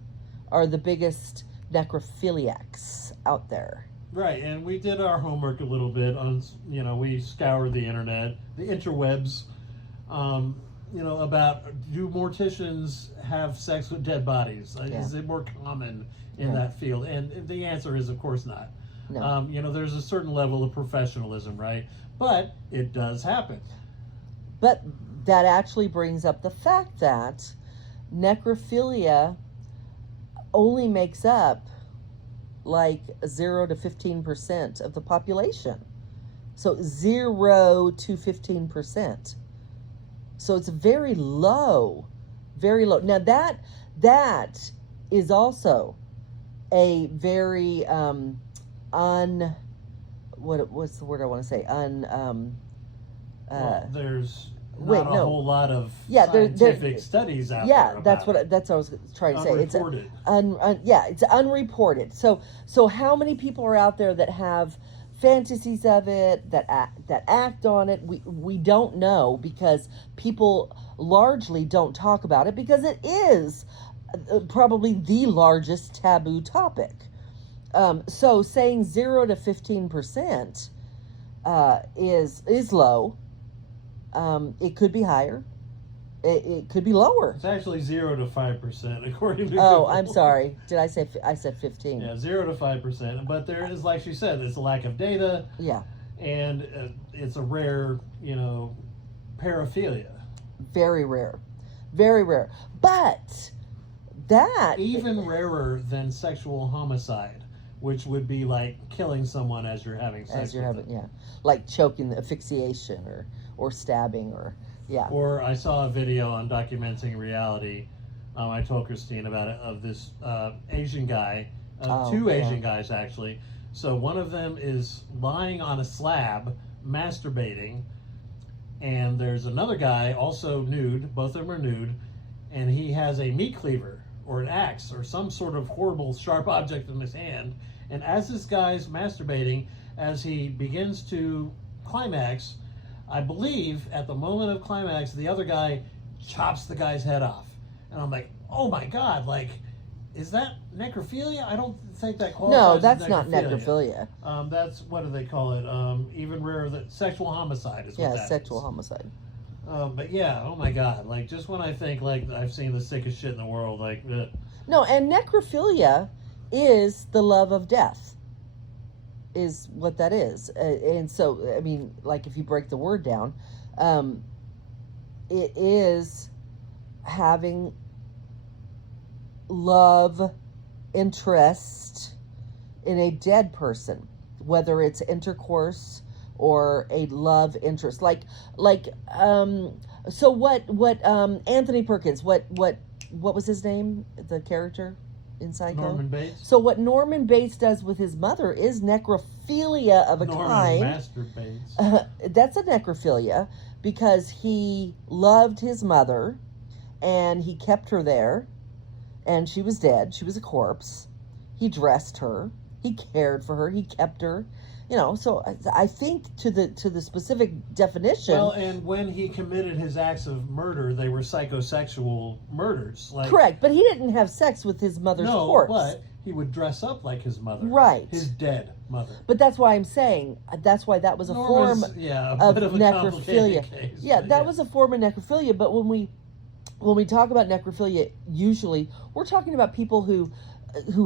are the biggest necrophiliacs out there. Right, and we did our homework a little bit on, we scoured the internet, the interwebs, about, do morticians have sex with dead bodies? Yeah. Is it more common in that field? And the answer is, of course, not. No. There's a certain level of professionalism, right? But it does happen. But that actually brings up the fact that necrophilia only makes up like 0 to 15% of the population. So 0 to 15%. So it's very low, very low. Now that is also a very what's the word I want to say? There's not a whole lot of scientific studies out there. Yeah, that's what I was trying to say. Unreported. It's unreported. So how many people are out there that have fantasies of it, that act on it? We don't know, because people largely don't talk about it, because it is probably the largest taboo topic. So saying 0 to 15% is low. It could be higher. It could be lower. It's actually 0 to 5%, according to Oh, Google. I'm sorry. I said 15. Yeah, 0 to 5%. But there is, like she said, it's a lack of data. Yeah. And it's a rare, paraphilia. Very rare. Very rare. But that... even rarer than sexual homicide, which would be like killing someone as you're having sex with them. Yeah. Like choking, asphyxiation, or stabbing, Or I saw a video on Documenting Reality. I told Christine about it, of this Asian guy, two Asian guys actually. So one of them is lying on a slab, masturbating, and there's another guy also nude, both of them are nude, and he has a meat cleaver or an axe or some sort of horrible sharp object in his hand. And as this guy's masturbating, as he begins to climax, I believe at the moment of climax, the other guy chops the guy's head off. And I'm like, oh my God, like, is that necrophilia? I don't think that qualifies. No, that's as not necrophilia. That's, what do they call it? Even rarer than sexual homicide is what that is. Yeah, sexual homicide. But yeah, oh my God, like, just when I think, like, I've seen the sickest shit in the world, like, ugh. No, and necrophilia is the love of death, is what that is. And so, I mean, like, if you break the word down, It is having love, interest in a dead person, whether it's intercourse or a love interest. So what Anthony Perkins, what was his name, the character in Psycho? Norman Bates. So what Norman Bates does with his mother is necrophilia of a kind. Master Bates. That's a necrophilia because he loved his mother and he kept her there, and she was dead. She was a corpse. He dressed her. He cared for her. He kept her. So I think to the specific definition. Well, and when he committed his acts of murder, they were psychosexual murders. Correct, but he didn't have sex with his mother's corpse. But he would dress up like his mother. Right. His dead mother. But that's why I'm saying, that's why that was a form of necrophilia. Case, that was a form of necrophilia, but when we talk about necrophilia, usually we're talking about people who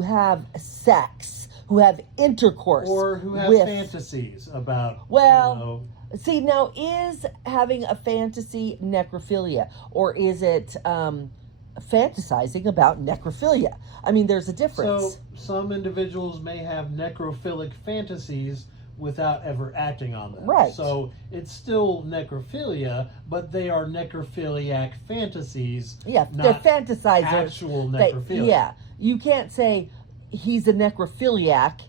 have sex, who have intercourse, or who have fantasies about. Well, see, now is having a fantasy necrophilia, or is it fantasizing about necrophilia? I mean, there's a difference. So some individuals may have necrophilic fantasies without ever acting on them. Right. So it's still necrophilia, but they are necrophiliac fantasies. Yeah, they're fantasizers. Actual necrophilia. You can't say he's a necrophiliac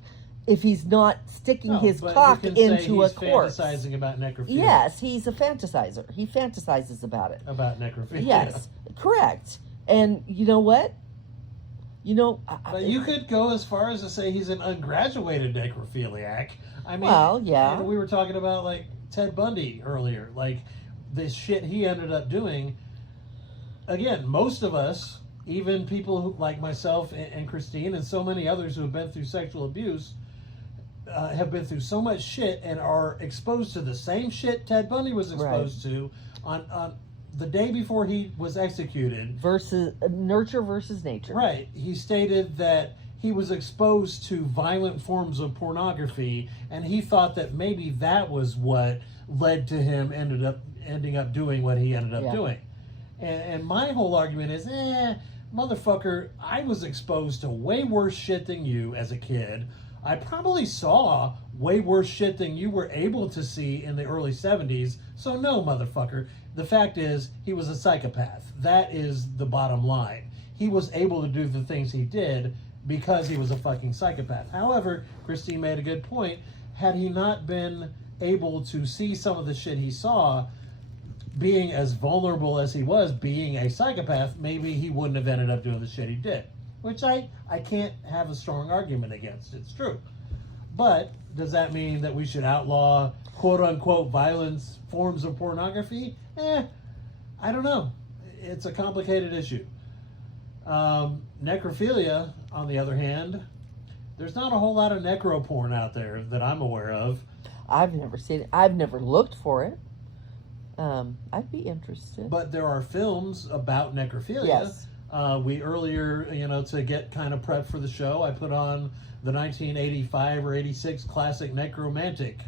if he's not sticking his cock into a corpse. Fantasizing about necrophilia. Yes, he's a fantasizer. He fantasizes about it. About necrophilia. Yes, correct. And you know what? But you could go as far as to say he's an ungraduated necrophiliac. I mean, well, yeah. We were talking about Ted Bundy earlier, the shit he ended up doing. Again, most of us, even people who, like myself and Christine and so many others who have been through sexual abuse, have been through so much shit and are exposed to the same shit Ted Bundy was exposed to on the day before he was executed. Versus nurture versus nature. Right. He stated that he was exposed to violent forms of pornography, and he thought that maybe that was what led to him ending up doing what he ended up doing. And my whole argument is, motherfucker, I was exposed to way worse shit than you as a kid. I probably saw way worse shit than you were able to see in the early 70s. So no, motherfucker. The fact is, he was a psychopath. That is the bottom line. He was able to do the things he did because he was a fucking psychopath. However, Christine made a good point. Had he not been able to see some of the shit he saw, being as vulnerable as he was, being a psychopath, maybe he wouldn't have ended up doing the shit he did. Which I can't have a strong argument against. It's true. But does that mean that we should outlaw quote-unquote violence forms of pornography? I don't know. It's a complicated issue. Necrophilia, on the other hand, there's not a whole lot of necro porn out there that I'm aware of. I've never seen it. I've never looked for it. I'd be interested. But there are films about necrophilia. Yes. We earlier, to get kind of prepped for the show, I put on the 1985 or 86 classic Necromantic,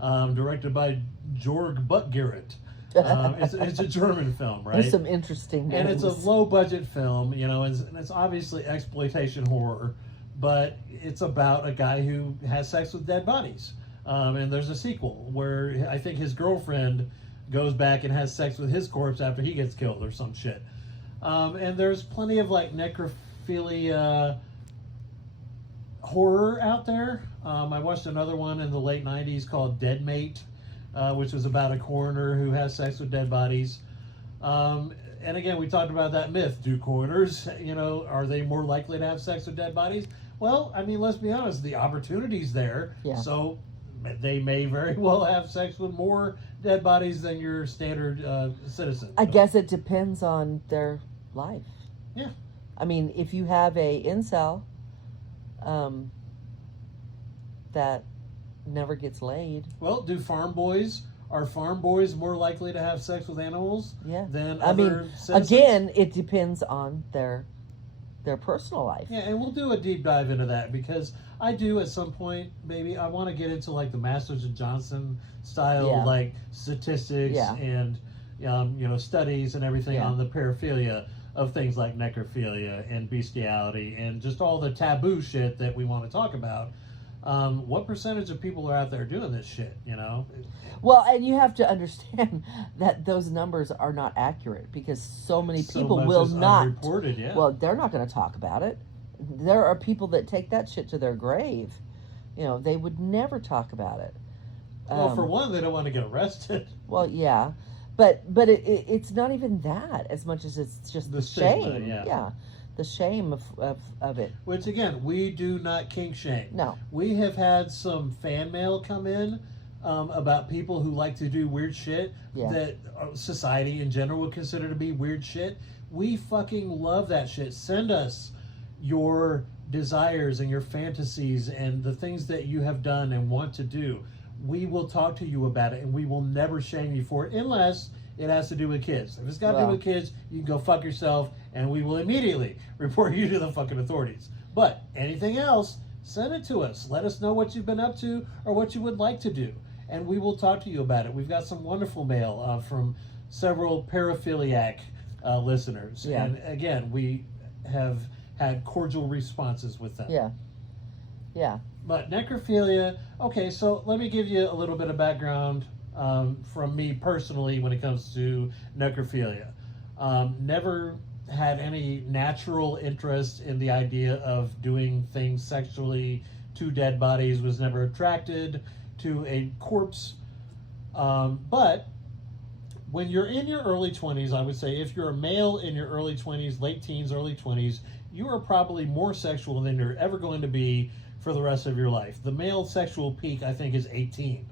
directed by Jörg Buttgereit. It's a German film, right? There's some interesting names. And it's a low-budget film, and it's obviously exploitation horror, but it's about a guy who has sex with dead bodies. And there's a sequel where I think his girlfriend goes back and has sex with his corpse after he gets killed or some shit. And there's plenty of necrophilia horror out there. I watched another one in the late 90s called Dead Mate, which was about a coroner who has sex with dead bodies. And again, we talked about that myth. Do coroners, are they more likely to have sex with dead bodies? Well, I mean, let's be honest, the opportunity's there. Yeah. So they may very well have sex with more dead bodies than your standard citizen. I guess it depends on their life. Yeah. I mean, if you have a incel that never gets laid. Well, are farm boys more likely to have sex with animals Yeah. than I other mean, citizens? again, it depends on their their personal life. Yeah, and we'll do a deep dive into that, because I do at some point, maybe I want to get into like the Masters and Johnson style, Yeah. like statistics Yeah. and studies and everything Yeah. on the paraphilia of things like necrophilia and bestiality and just all the taboo shit that we want to talk about. What percentage of people are out there doing this shit, Well, and you have to understand that those numbers are not accurate, because so many So people much will is not. unreported, yeah. Well, they're not going to talk about it. There are people that take that shit to their grave. They would never talk about it. Well, for one, they don't want to get arrested. Well, yeah, but it's not even that as much as it's just the stigma, shame. yeah. The shame of it. Which, again, we do not kink shame. No. We have had some fan mail come in about people who like to do weird shit Yeah. that society in general would consider to be weird shit. We fucking love that shit. Send us your desires and your fantasies and the things that you have done and want to do. We will talk to you about it, and we will never shame you for it, unless it has to do with kids. If it's got to do with kids, you can go fuck yourself, and we will immediately report you to the fucking authorities. But anything else, send it to us. Let us know what you've been up to or what you would like to do, and we will talk to you about it. We've got some wonderful mail from several paraphiliac listeners. Yeah. And again, we have had cordial responses with them. Yeah. Yeah. But necrophilia, okay, so let me give you a little bit of background from me personally when it comes to necrophilia. Never had any natural interest in the idea of doing things sexually to dead bodies, was never attracted to a corpse. But when you're in your early 20s, I would say if you're a male in your early 20s, late teens, early 20s, you are probably more sexual than you're ever going to be for the rest of your life. The male sexual peak, I think, is 18.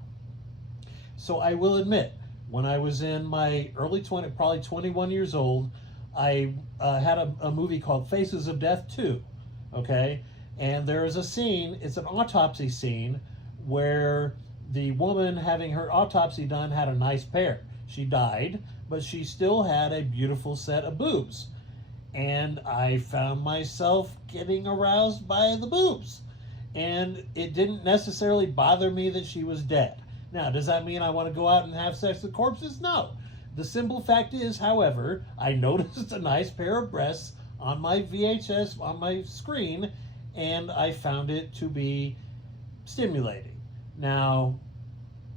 So I will admit, when I was in my early 20s, probably 21 years old, I had a movie called Faces of Death 2, okay? And there is a scene, it's an autopsy scene, where the woman having her autopsy done had a nice pair. She died, but she still had a beautiful set of boobs. And I found myself getting aroused by the boobs. And it didn't necessarily bother me that she was dead. Now, does that mean I want to go out and have sex with corpses? No. The simple fact is, however, I noticed a nice pair of breasts on my VHS, on my screen, and I found it to be stimulating. Now,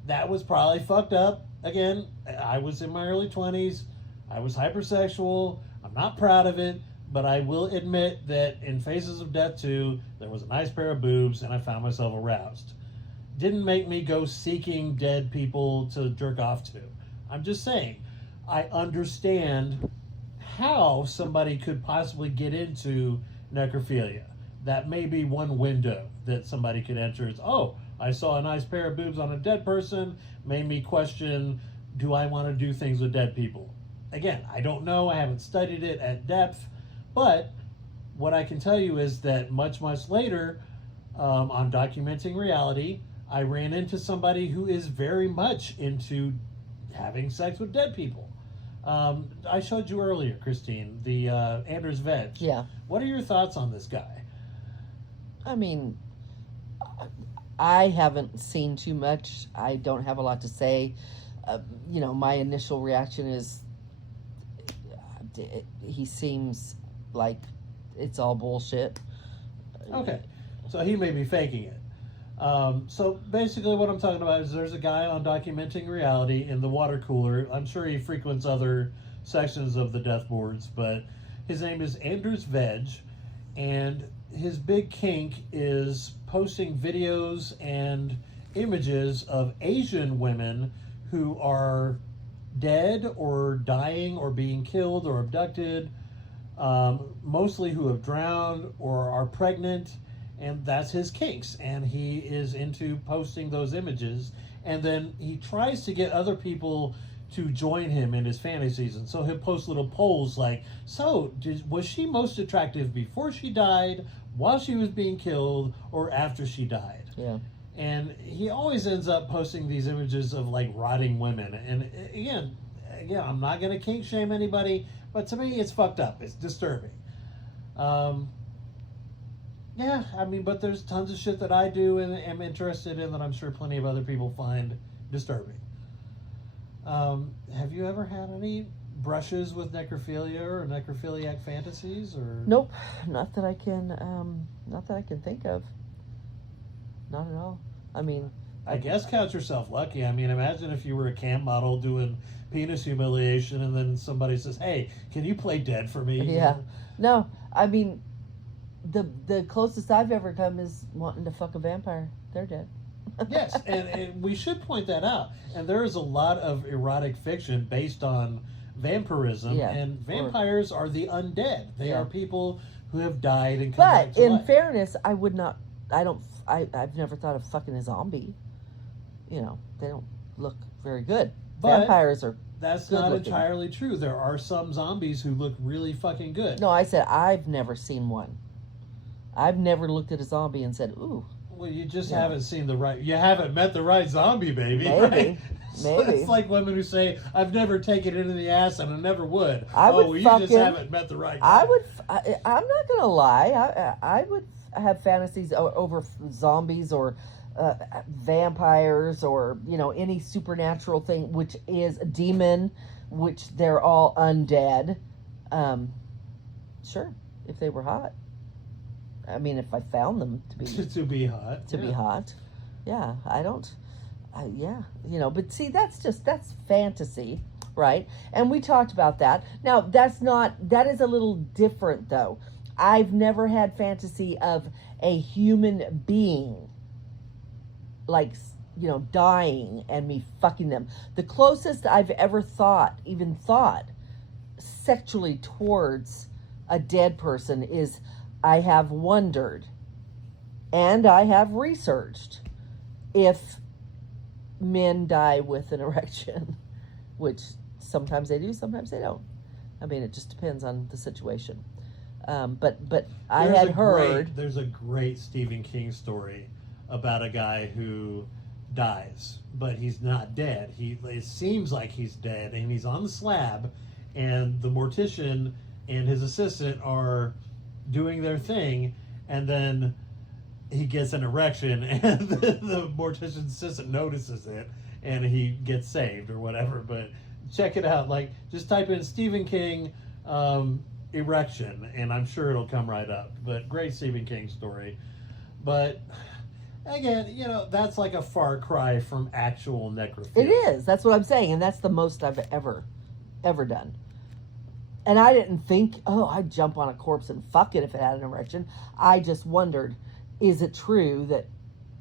that was probably fucked up. Again, I was in my early 20s. I was hypersexual. I'm not proud of it, but I will admit that in Faces of Death 2, there was a nice pair of boobs, and I found myself aroused. Didn't make me go seeking dead people to jerk off to. I'm just saying, I understand how somebody could possibly get into necrophilia. That may be one window that somebody could enter. Is, oh, I saw a nice pair of boobs on a dead person, made me question, do I want to do things with dead people? Again, I don't know. I haven't studied it at depth. But what I can tell you is that much, much later, on Documenting Reality, I ran into somebody who is very much into having sex with dead people. I showed you earlier, Christine, the Anders Veg. Yeah. What are your thoughts on this guy? I mean, I haven't seen too much. I don't have a lot to say. My initial reaction is he seems like it's all bullshit. Okay, so he may be faking it. So basically what I'm talking about is there's a guy on Documenting Reality in the water cooler. I'm sure he frequents other sections of the death boards, but his name is Anders Veg, and his big kink is posting videos and images of Asian women who are dead or dying or being killed or abducted, mostly who have drowned or are pregnant, and that's his kinks, and he is into posting those images, and then he tries to get other people to join him in his fantasies, and so he'll post little polls like, so was she most attractive before she died, while she was being killed, or after she died? Yeah. And he always ends up posting these images of like rotting women. And again, I'm not going to kink shame anybody, but to me it's fucked up. It's disturbing. Yeah, I mean, but there's tons of shit that I do and am interested in that I'm sure plenty of other people find disturbing. Have you ever had any brushes with necrophilia or necrophiliac fantasies, or? Nope, not that I can think of. Not at all. I mean, I guess count yourself lucky. I mean, imagine if you were a camp model doing penis humiliation and then somebody says, "Hey, can you play dead for me?" Yeah. No, I mean, the closest I've ever come is wanting to fuck a vampire. They're dead. Yes, and we should point that out. And there is a lot of erotic fiction based on vampirism, and vampires are the undead. They are people who have died and come back to life. But in fairness, I've never thought of fucking a zombie. You know, they don't look very good. But vampires are that's not entirely true. There are some zombies who look really fucking good. No, I said I've never seen one. I've never looked at a zombie and said, ooh. Well, you just haven't seen you haven't met the right zombie, baby. Maybe. Right? Maybe. It's like women who say, I've never taken it in the ass and I never would. You just haven't met the right guy. I'm not going to lie. I would have fantasies over zombies or vampires or, any supernatural thing, which is a demon, which they're all undead. Sure, if they were hot. I mean, if I found them to be be hot, be hot, but see, that's fantasy, right? And we talked about that. Now, that is a little different, though. I've never had fantasy of a human being, like, dying and me fucking them. The closest I've ever thought sexually towards a dead person is I have wondered and I have researched if men die with an erection, which sometimes they do, sometimes they don't. I mean, it just depends on the situation. But I had heard... There's a great Stephen King story about a guy who dies, but he's not dead. It seems like he's dead, and he's on the slab, and the mortician and his assistant are doing their thing, and then he gets an erection, and the mortician's assistant notices it, and he gets saved or whatever. But check it out. Like, just type in Stephen King erection, and I'm sure it'll come right up. But great Stephen King story. But again, that's like a far cry from actual necrophilia. It is. That's what I'm saying, and that's the most I've ever done. And I didn't think, I'd jump on a corpse and fuck it if it had an erection. I just wondered, is it true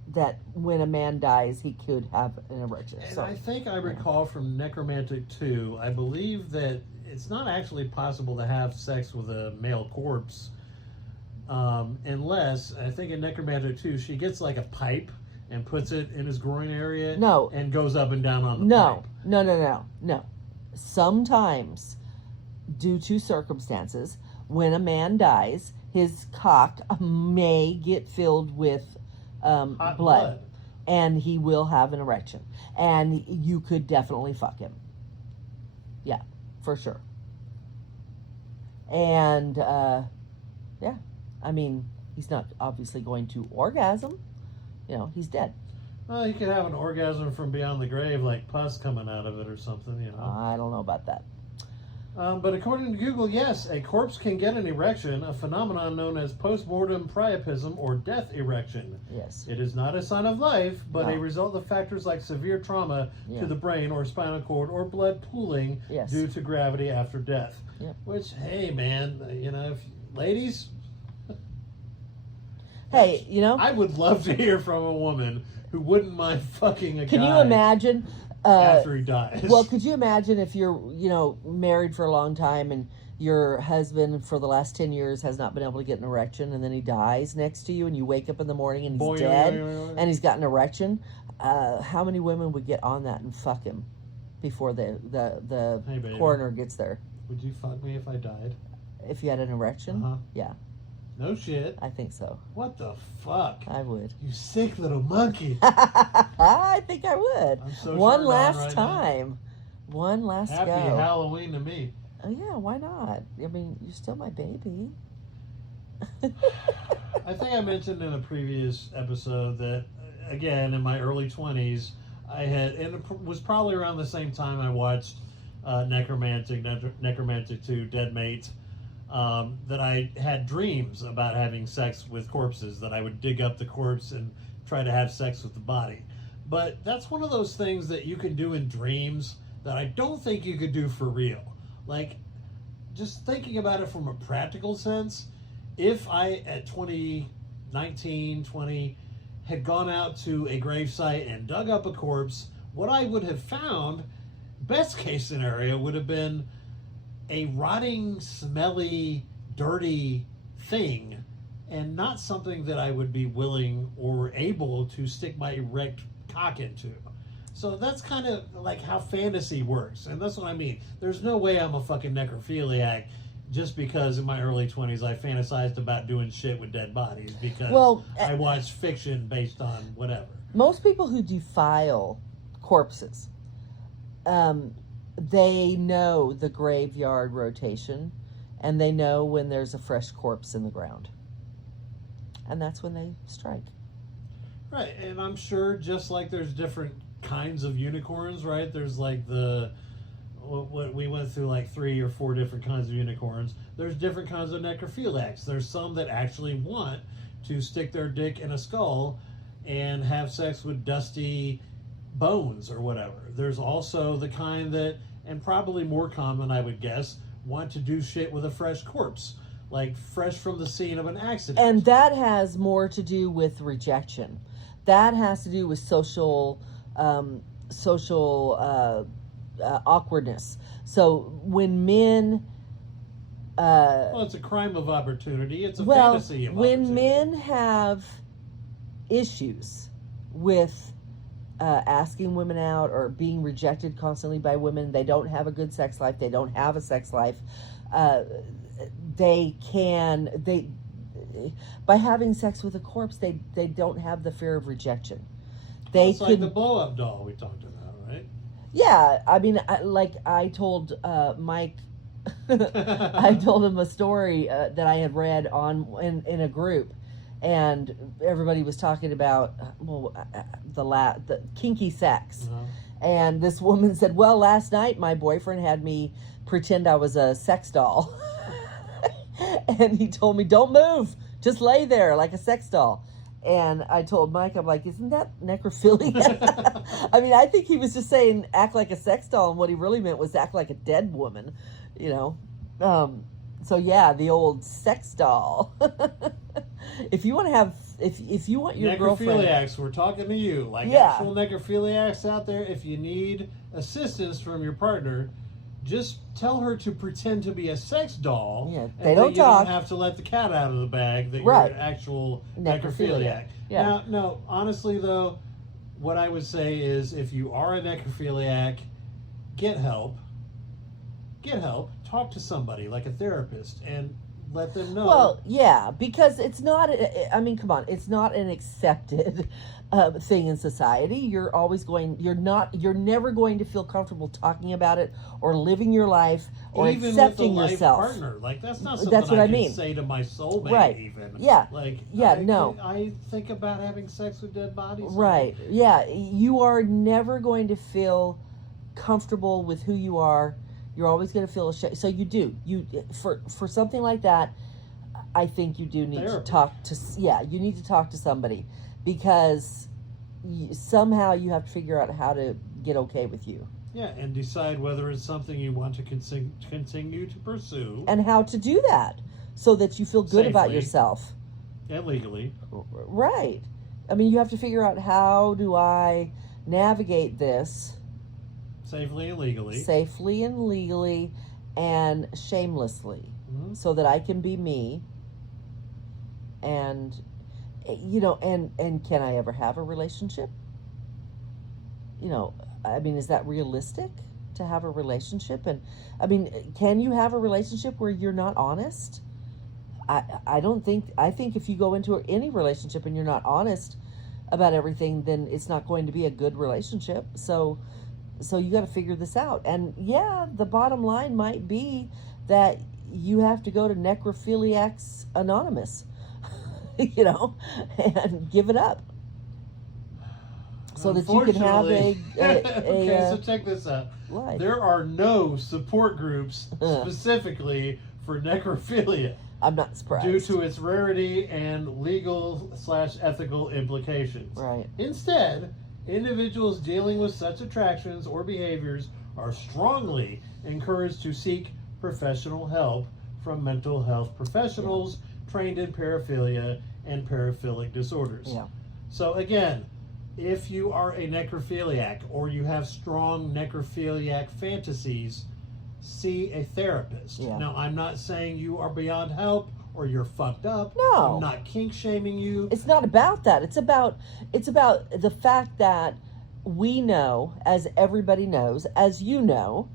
that when a man dies, he could have an erection? And I think I recall from Necromantic 2, I believe that it's not actually possible to have sex with a male corpse unless, I think in Necromantic 2, she gets like a pipe and puts it in his groin area and goes up and down on the pipe. No. Sometimes, due to circumstances, when a man dies, his cock may get filled with blood, and he will have an erection, and you could definitely fuck him. Yeah, for sure. And I mean, he's not obviously going to orgasm. He's dead. Well, you could have an orgasm from beyond the grave, like pus coming out of it or something. I don't know about that. But according to Google, yes, a corpse can get an erection, a phenomenon known as postmortem priapism or death erection. Yes. It is not a sign of life, but a result of factors like severe trauma to the brain or spinal cord or blood pooling due to gravity after death. Yep. Which, hey, man, ladies... Hey, I would love to hear from a woman who wouldn't mind fucking a guy. Can you imagine... after he dies. Well, could you imagine if you're, married for a long time and your husband for the last 10 years has not been able to get an erection, and then he dies next to you, and you wake up in the morning and he's dead and he's got an erection? How many women would get on that and fuck him before the coroner gets there? Would you fuck me if I died? If you had an erection? Uh-huh. Yeah. No shit. I think so. What the fuck? I would. You sick little monkey. I think I would. I'm so One last time. Now. One last Happy go. Halloween to me. Oh, yeah, why not? I mean, you're still my baby. I think I mentioned in a previous episode that, again, in my early 20s, I had, and it was probably around the same time I watched Necromantic 2, Dead Mate, that I had dreams about having sex with corpses, that I would dig up the corpse and try to have sex with the body. But that's one of those things that you can do in dreams that I don't think you could do for real. Like, just thinking about it from a practical sense, if I, at 20, had gone out to a gravesite and dug up a corpse, what I would have found, best case scenario, would have been a rotting, smelly, dirty thing, and not something that I would be willing or able to stick my erect cock into. So that's kind of like how fantasy works, and that's what I mean. There's no way I'm a fucking necrophiliac just because in my early 20s I fantasized about doing shit with dead bodies because I watched fiction based on whatever. Most people who defile corpses, they know the graveyard rotation, and they know when there's a fresh corpse in the ground. And that's when they strike. Right, and I'm sure just like there's different kinds of unicorns, right? There's like what we went through, like 3 or 4 different kinds of unicorns. There's different kinds of necrophiliacs. There's some that actually want to stick their dick in a skull and have sex with dusty bones or whatever. There's also the kind that, and probably more common I would guess, want to do shit with a fresh corpse, like fresh from the scene of an accident. And that has more to do with rejection. That has to do with social awkwardness. So when men it's a crime of opportunity. It's a fantasy of when opportunity. men have issues with asking women out or being rejected constantly by women, they don't have a good sex life, they don't have a sex life, by having sex with a corpse, they don't have the fear of rejection. It's like the blow-up doll we talked about, right? Yeah, I mean, I told Mike, I told him a story that I had read in a group, and everybody was talking about the kinky sex, and this woman said, "Well, last night my boyfriend had me pretend I was a sex doll," and he told me, "Don't move, just lay there like a sex doll." And I told Mike, I'm like, isn't that necrophilia? I mean, I think he was just saying act like a sex doll, and what he really meant was act like a dead woman, you know. So yeah, the old sex doll. If you want to have, if you want your girlfriend, necrophiliacs, we're talking to you, like actual necrophiliacs out there. If you need assistance from your partner, just tell her to pretend to be a sex doll. Yeah, and they don't you talk. don't have to let the cat out of the bag that Right. you're an actual Necrophiliac. necrophiliac. Yeah. Now, no, honestly though, what I would say is if you are a necrophiliac, get help. Get help. Talk to somebody like a therapist and let them know. Well, yeah, because it's not. I mean, come on, it's not an accepted thing in society. You're never going to feel comfortable talking about it or living your life or even accepting with a life yourself. partner, like that's not something That's what I can mean. say to my soulmate. Right. Even Yeah. Like Yeah. No. I think about having sex with dead bodies. Right. Yeah. You are never going to feel comfortable with who you are. You're always going to feel ashamed. So for something like that, I think you do need to talk to. Yeah, you need to talk to somebody because somehow you have to figure out how to get okay with you. Yeah, and decide whether it's something you want to continue to pursue. And how to do that so that you feel good about Safely. yourself. And legally. Right. I mean, you have to figure out, how do I navigate this Safely and legally. and shamelessly, so that I can be me. And, you know, and can I ever have a relationship? You know, I mean, is that realistic to have a relationship? And I mean, can you have a relationship where you're not honest? I think if you go into any relationship and you're not honest about everything, then it's not going to be a good relationship. So you got to figure this out. And yeah, the bottom line might be that you have to go to Necrophiliacs Anonymous, and give it up. So that you can have a okay, so check this out. life. There are no support groups specifically for necrophilia. I'm not surprised. Due to its rarity and legal/ethical implications. Right. Instead, individuals dealing with such attractions or behaviors are strongly encouraged to seek professional help from mental health professionals trained in paraphilia and paraphilic disorders. Yeah. So again, if you are a necrophiliac or you have strong necrophiliac fantasies, see a therapist. Yeah. Now, I'm not saying you are beyond help or you're fucked up. No. I'm not kink shaming you. It's not about that. It's about the fact that we know, as everybody knows, as you know,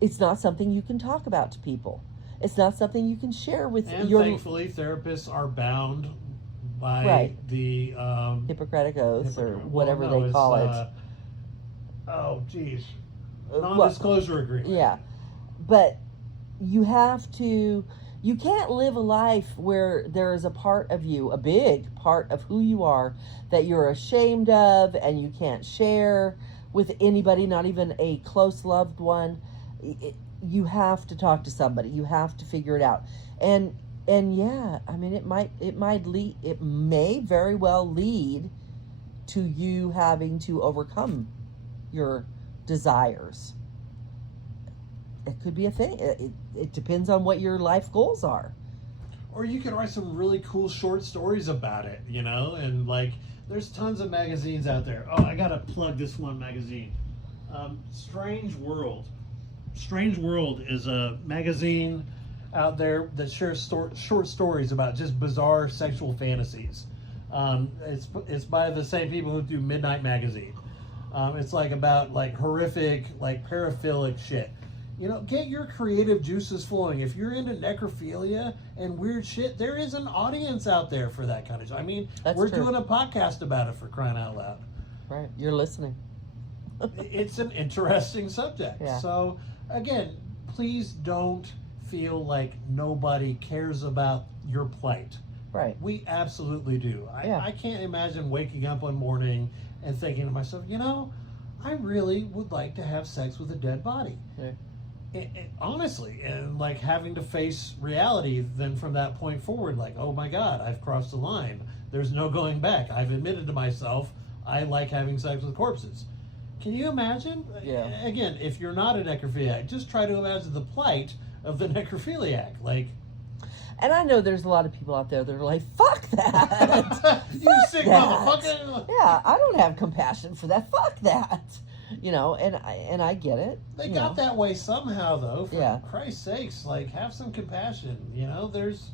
it's not something you can talk about to people. It's not something you can share with And your... thankfully, therapists are bound by Right. the... Hippocratic Oath or well, whatever no, they call it's, it. Oh, geez. Well, Non-disclosure agreement. yeah. But you have to... You can't live a life where there is a part of you, a big part of who you are, that you're ashamed of and you can't share with anybody, not even a close loved one. You have to talk to somebody. You have to figure it out. And yeah, I mean, it may very well lead to you having to overcome your desires. It could be a thing. It depends on what your life goals are. Or you could write some really cool short stories about it, and there's tons of magazines out there. Oh, I gotta plug this one magazine. Strange World. Strange World is a magazine out there that shares short stories about just bizarre sexual fantasies. It's by the same people who do Midnight Magazine. It's about horrific, paraphilic shit. Get your creative juices flowing. If you're into necrophilia and weird shit, there is an audience out there for that kind of shit. I mean, we're doing a podcast about it, for crying out loud. Right, you're listening. It's an interesting subject. Yeah. So, again, please don't feel like nobody cares about your plight. Right. We absolutely do. I can't imagine waking up one morning and thinking to myself, I really would like to have sex with a dead body. Yeah. Honestly, and having to face reality then from that point forward, oh my God, I've crossed the line. There's no going back. I've admitted to myself I like having sex with corpses. Can you imagine? Yeah. Again, if you're not a necrophiliac, just try to imagine the plight of the necrophiliac. And I know there's a lot of people out there that are like, fuck that. You sick motherfucker. Yeah, I don't have compassion for that. Fuck that. And I get it. They got that way somehow, though. For Christ's sakes, have some compassion. There's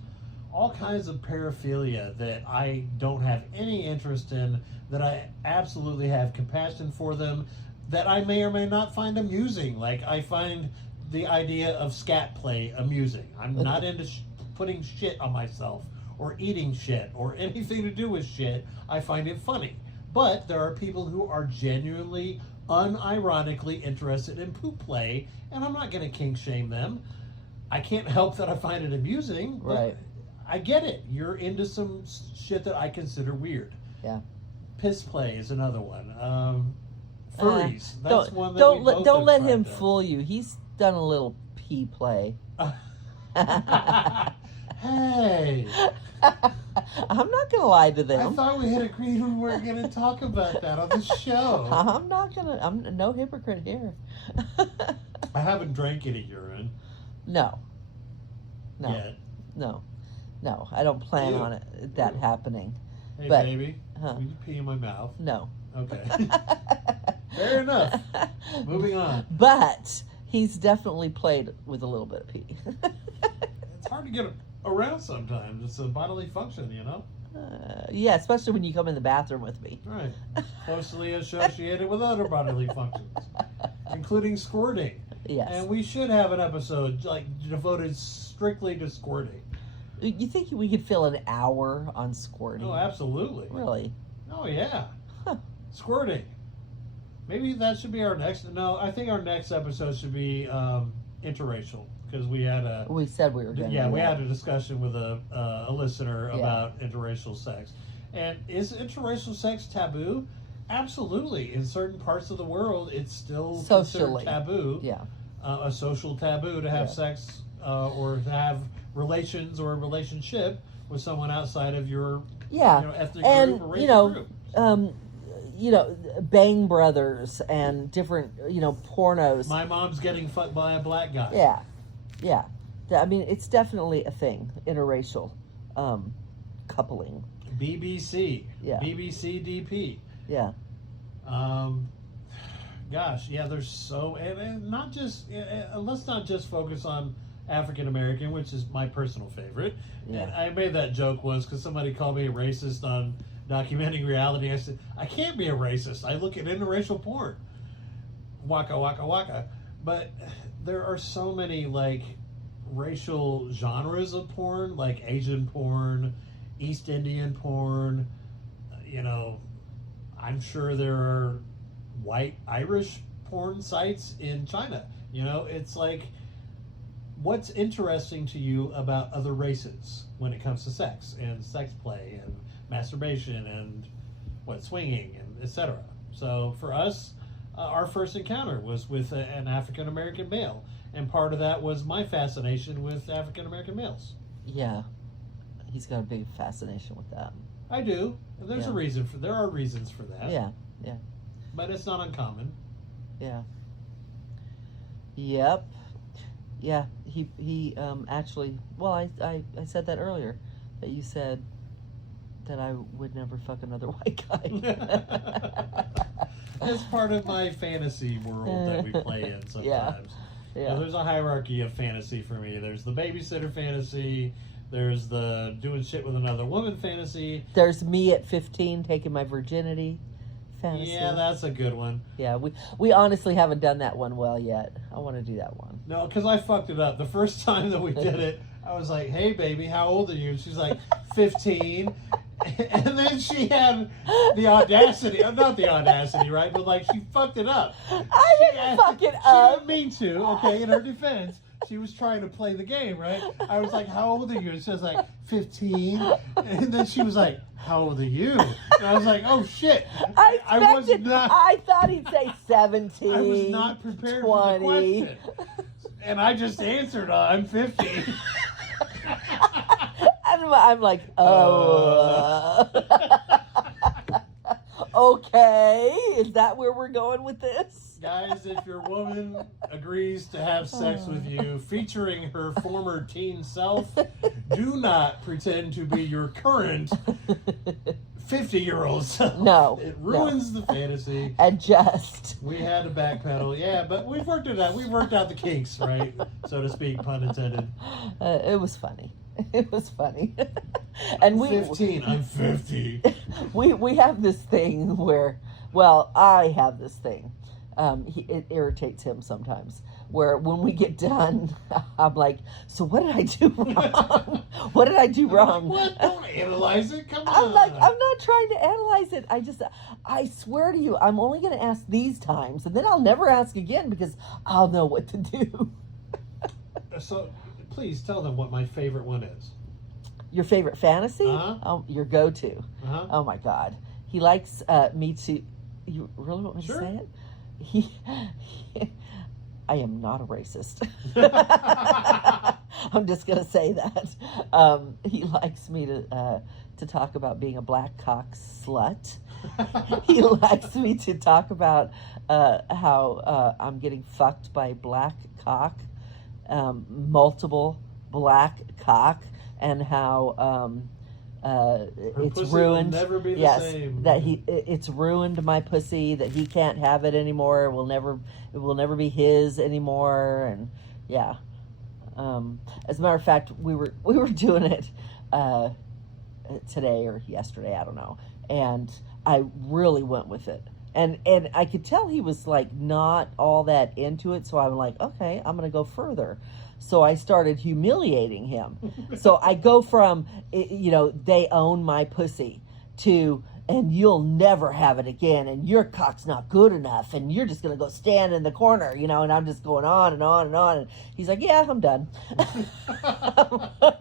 all kinds of paraphilia that I don't have any interest in, that I absolutely have compassion for them, that I may or may not find amusing. I find the idea of scat play amusing. I'm not into putting shit on myself or eating shit or anything to do with shit. I find it funny. But there are people who are genuinely, unironically interested in poop play, and I'm not going to kink shame them. I can't help that I find it amusing. But right. I get it. You're into some shit that I consider weird. Yeah. Piss play is another one. Furries. That's one that don't let him fool you. He's done a little pee play. Hey. I'm not going to lie to them. I thought we had agreed we weren't going to talk about that on the show. I'm no hypocrite here. I haven't drank any urine. No. Yet. No, I don't plan on that happening. Hey, but, baby, will you pee in my mouth? No. Okay. Fair enough. Moving on. But he's definitely played with a little bit of pee. It's hard to get around sometimes. It's a bodily function, Yeah, especially when you come in the bathroom with me. Right. Closely associated with other bodily functions, including squirting. Yes. And we should have an episode devoted strictly to squirting. You think we could fill an hour on squirting? Oh, absolutely. Really? Oh, yeah. Huh. Squirting. Maybe that should be our next... No, I think our next episode should be interracial, because we had a We said we were going to. we had a discussion with a listener Yeah. about interracial sex. And is interracial sex taboo? Absolutely. In certain parts of the world, it's still Socially. considered taboo. Yeah. A social taboo to have Yeah. sex or to have relations or a relationship with someone outside of your Yeah. ethnic And, group or racial group. Bang Brothers and different, pornos. My mom's getting fucked by a black guy. Yeah. Yeah. I mean, it's definitely a thing, interracial coupling. BBC. Yeah. BBC DP. Yeah. Gosh, yeah, there's so, and not just, let's not just focus on African American, which is my personal favorite. Yeah. And I made that joke once because somebody called me a racist on documenting reality. I said, I can't be a racist. I look at interracial porn. Waka, waka, waka. But there are so many, like, racial genres of porn, like Asian porn, East Indian porn. I'm sure there are white Irish porn sites in China. It's like, what's interesting to you about other races when it comes to sex and sex play and masturbation and swinging and etc. So for us, our first encounter was with an African American male, and part of that was my fascination with African American males. Yeah. He's got a big fascination with that. I do. And there's Yeah. a reason for. There are reasons for that. Yeah. Yeah. But it's not uncommon. Yeah. Yep. Yeah. He actually. Well, I said that earlier, that you said that I would never fuck another white guy. It's part of my fantasy world that we play in sometimes. Yeah. There's a hierarchy of fantasy for me. There's the babysitter fantasy. There's the doing shit with another woman fantasy. There's me at 15 taking my virginity fantasy. Yeah, that's a good one. Yeah, we honestly haven't done that one well yet. I want to do that one. No, because I fucked it up. The first time that we did it, I was like, hey, baby, how old are you? And she's like, 15. And then she had the audacity, not the audacity, right? But like, she fucked it up. I didn't fuck it She up. didn't mean to, okay, in her defense. She was trying to play the game, right? I was like, how old are you? And she was like, 15. And then she was like, how old are you? And I was like, oh shit. I thought he'd say 17. I was not prepared 20. for the question. And I just answered, I'm 50. I'm like, oh. Okay, is that where we're going with this? Guys, if your woman agrees to have sex with you featuring her former teen self, do not pretend to be your current 50-year-old self. No. It ruins the fantasy. Adjust. We had to backpedal. Yeah, but we've worked it out. We've worked out the kinks, right? So to speak, pun intended. It was funny. It was funny. And 15. I'm 50. We have this thing where, well, I have this thing. It irritates him sometimes. Where when we get done, I'm like, so what did I do wrong? What did I do wrong? What? Don't analyze it. Come on. I'm like, I'm not trying to analyze it. I swear to you, I'm only going to ask these times, and then I'll never ask again because I'll know what to do. So, please tell them what my favorite one is. Your favorite fantasy? Uh-huh. Oh, your go-to. Uh-huh. Oh my God, he likes me to. You really want me Sure. to say it? I am not a racist. I'm just gonna say that. He likes me to talk about being a black cock slut. He likes me to talk about how I'm getting fucked by black cock, multiple black cock, and how it's pussy ruined. will never be the yes, same. that it's ruined my pussy. That he can't have it anymore. It will never be his anymore. And yeah. As a matter of fact, we were doing it today or yesterday. I don't know. And I really went with it. And I could tell he was like not all that into it. So I'm like, okay, I'm gonna go further. So I started humiliating him. So I go from, they own my pussy to and you'll never have it again, and your cock's not good enough, and you're just gonna go stand in the corner, and I'm just going on and on and on. And he's like, yeah, I'm done.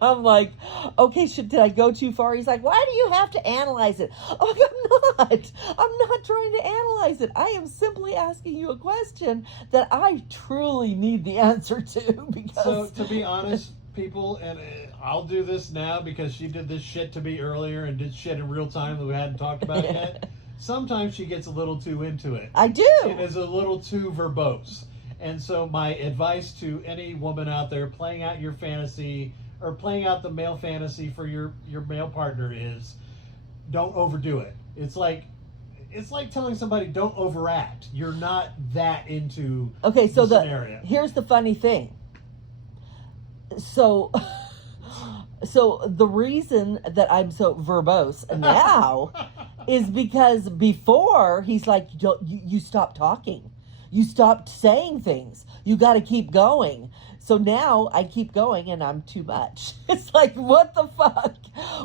I'm like, okay, did I go too far? He's like, why do you have to analyze it? I'm not trying to analyze it. I am simply asking you a question that I truly need the answer to. Because so, to be honest, people, and I'll do this now because she did this shit to me earlier and did shit in real time that we hadn't talked about it yet. Sometimes she gets a little too into it. I do. It is a little too verbose. And so my advice to any woman out there playing out your fantasy or playing out the male fantasy for your male partner is don't overdo it. It's like telling somebody don't overact. You're not that into the scenario. Here's the funny thing. So the reason that I'm so verbose now is because before he's like, you stop talking. You stopped saying things. You got to keep going. So now I keep going and I'm too much. It's like, what the fuck?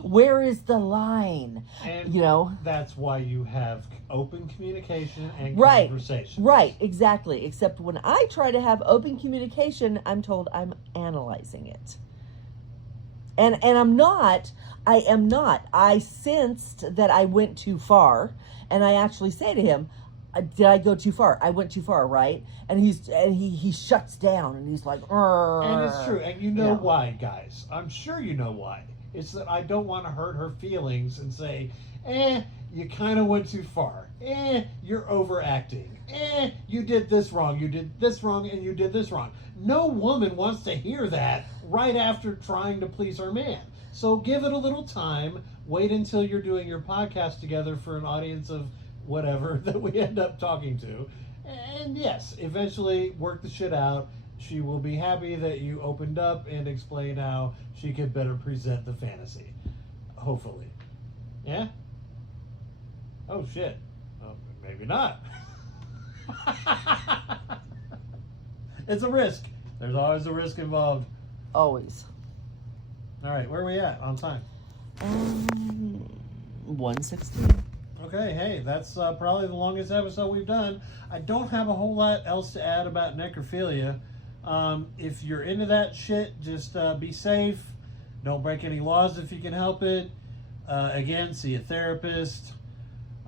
Where is the line? And that's why you have open communication and conversation. Right, exactly. Except when I try to have open communication, I'm told I'm analyzing it. And I'm not. I am not. I sensed that I went too far, and I actually say to him, did I go too far? I went too far, right? And he shuts down and he's like, "Arr." And it's true. And you know why, guys. I'm sure you know why. It's that I don't want to hurt her feelings and say, you kind of went too far. You're overacting. You did this wrong. You did this wrong and you did this wrong. No woman wants to hear that right after trying to please her man. So give it a little time. Wait until you're doing your podcast together for an audience of whatever that we end up talking to. And yes, eventually work the shit out. She will be happy that you opened up and explained how she could better present the fantasy. Hopefully. Yeah? Oh shit. Oh, maybe not. It's a risk. There's always a risk involved. Always. All right, where are we at on time? 1:16. Okay, hey, that's probably the longest episode we've done. I don't have a whole lot else to add about necrophilia. If you're into that shit, just be safe. Don't break any laws if you can help it. Again, see a therapist.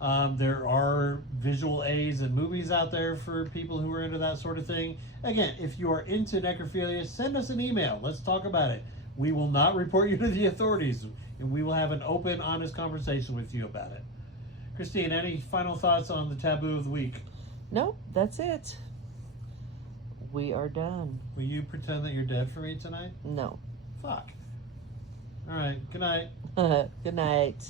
There are visual aids and movies out there for people who are into that sort of thing. Again, if you are into necrophilia, send us an email. Let's talk about it. We will not report you to the authorities, and we will have an open, honest conversation with you about it. Christine, any final thoughts on the taboo of the week? Nope, that's it. We are done. Will you pretend that you're dead for me tonight? No. Fuck. All right, good night. Good night.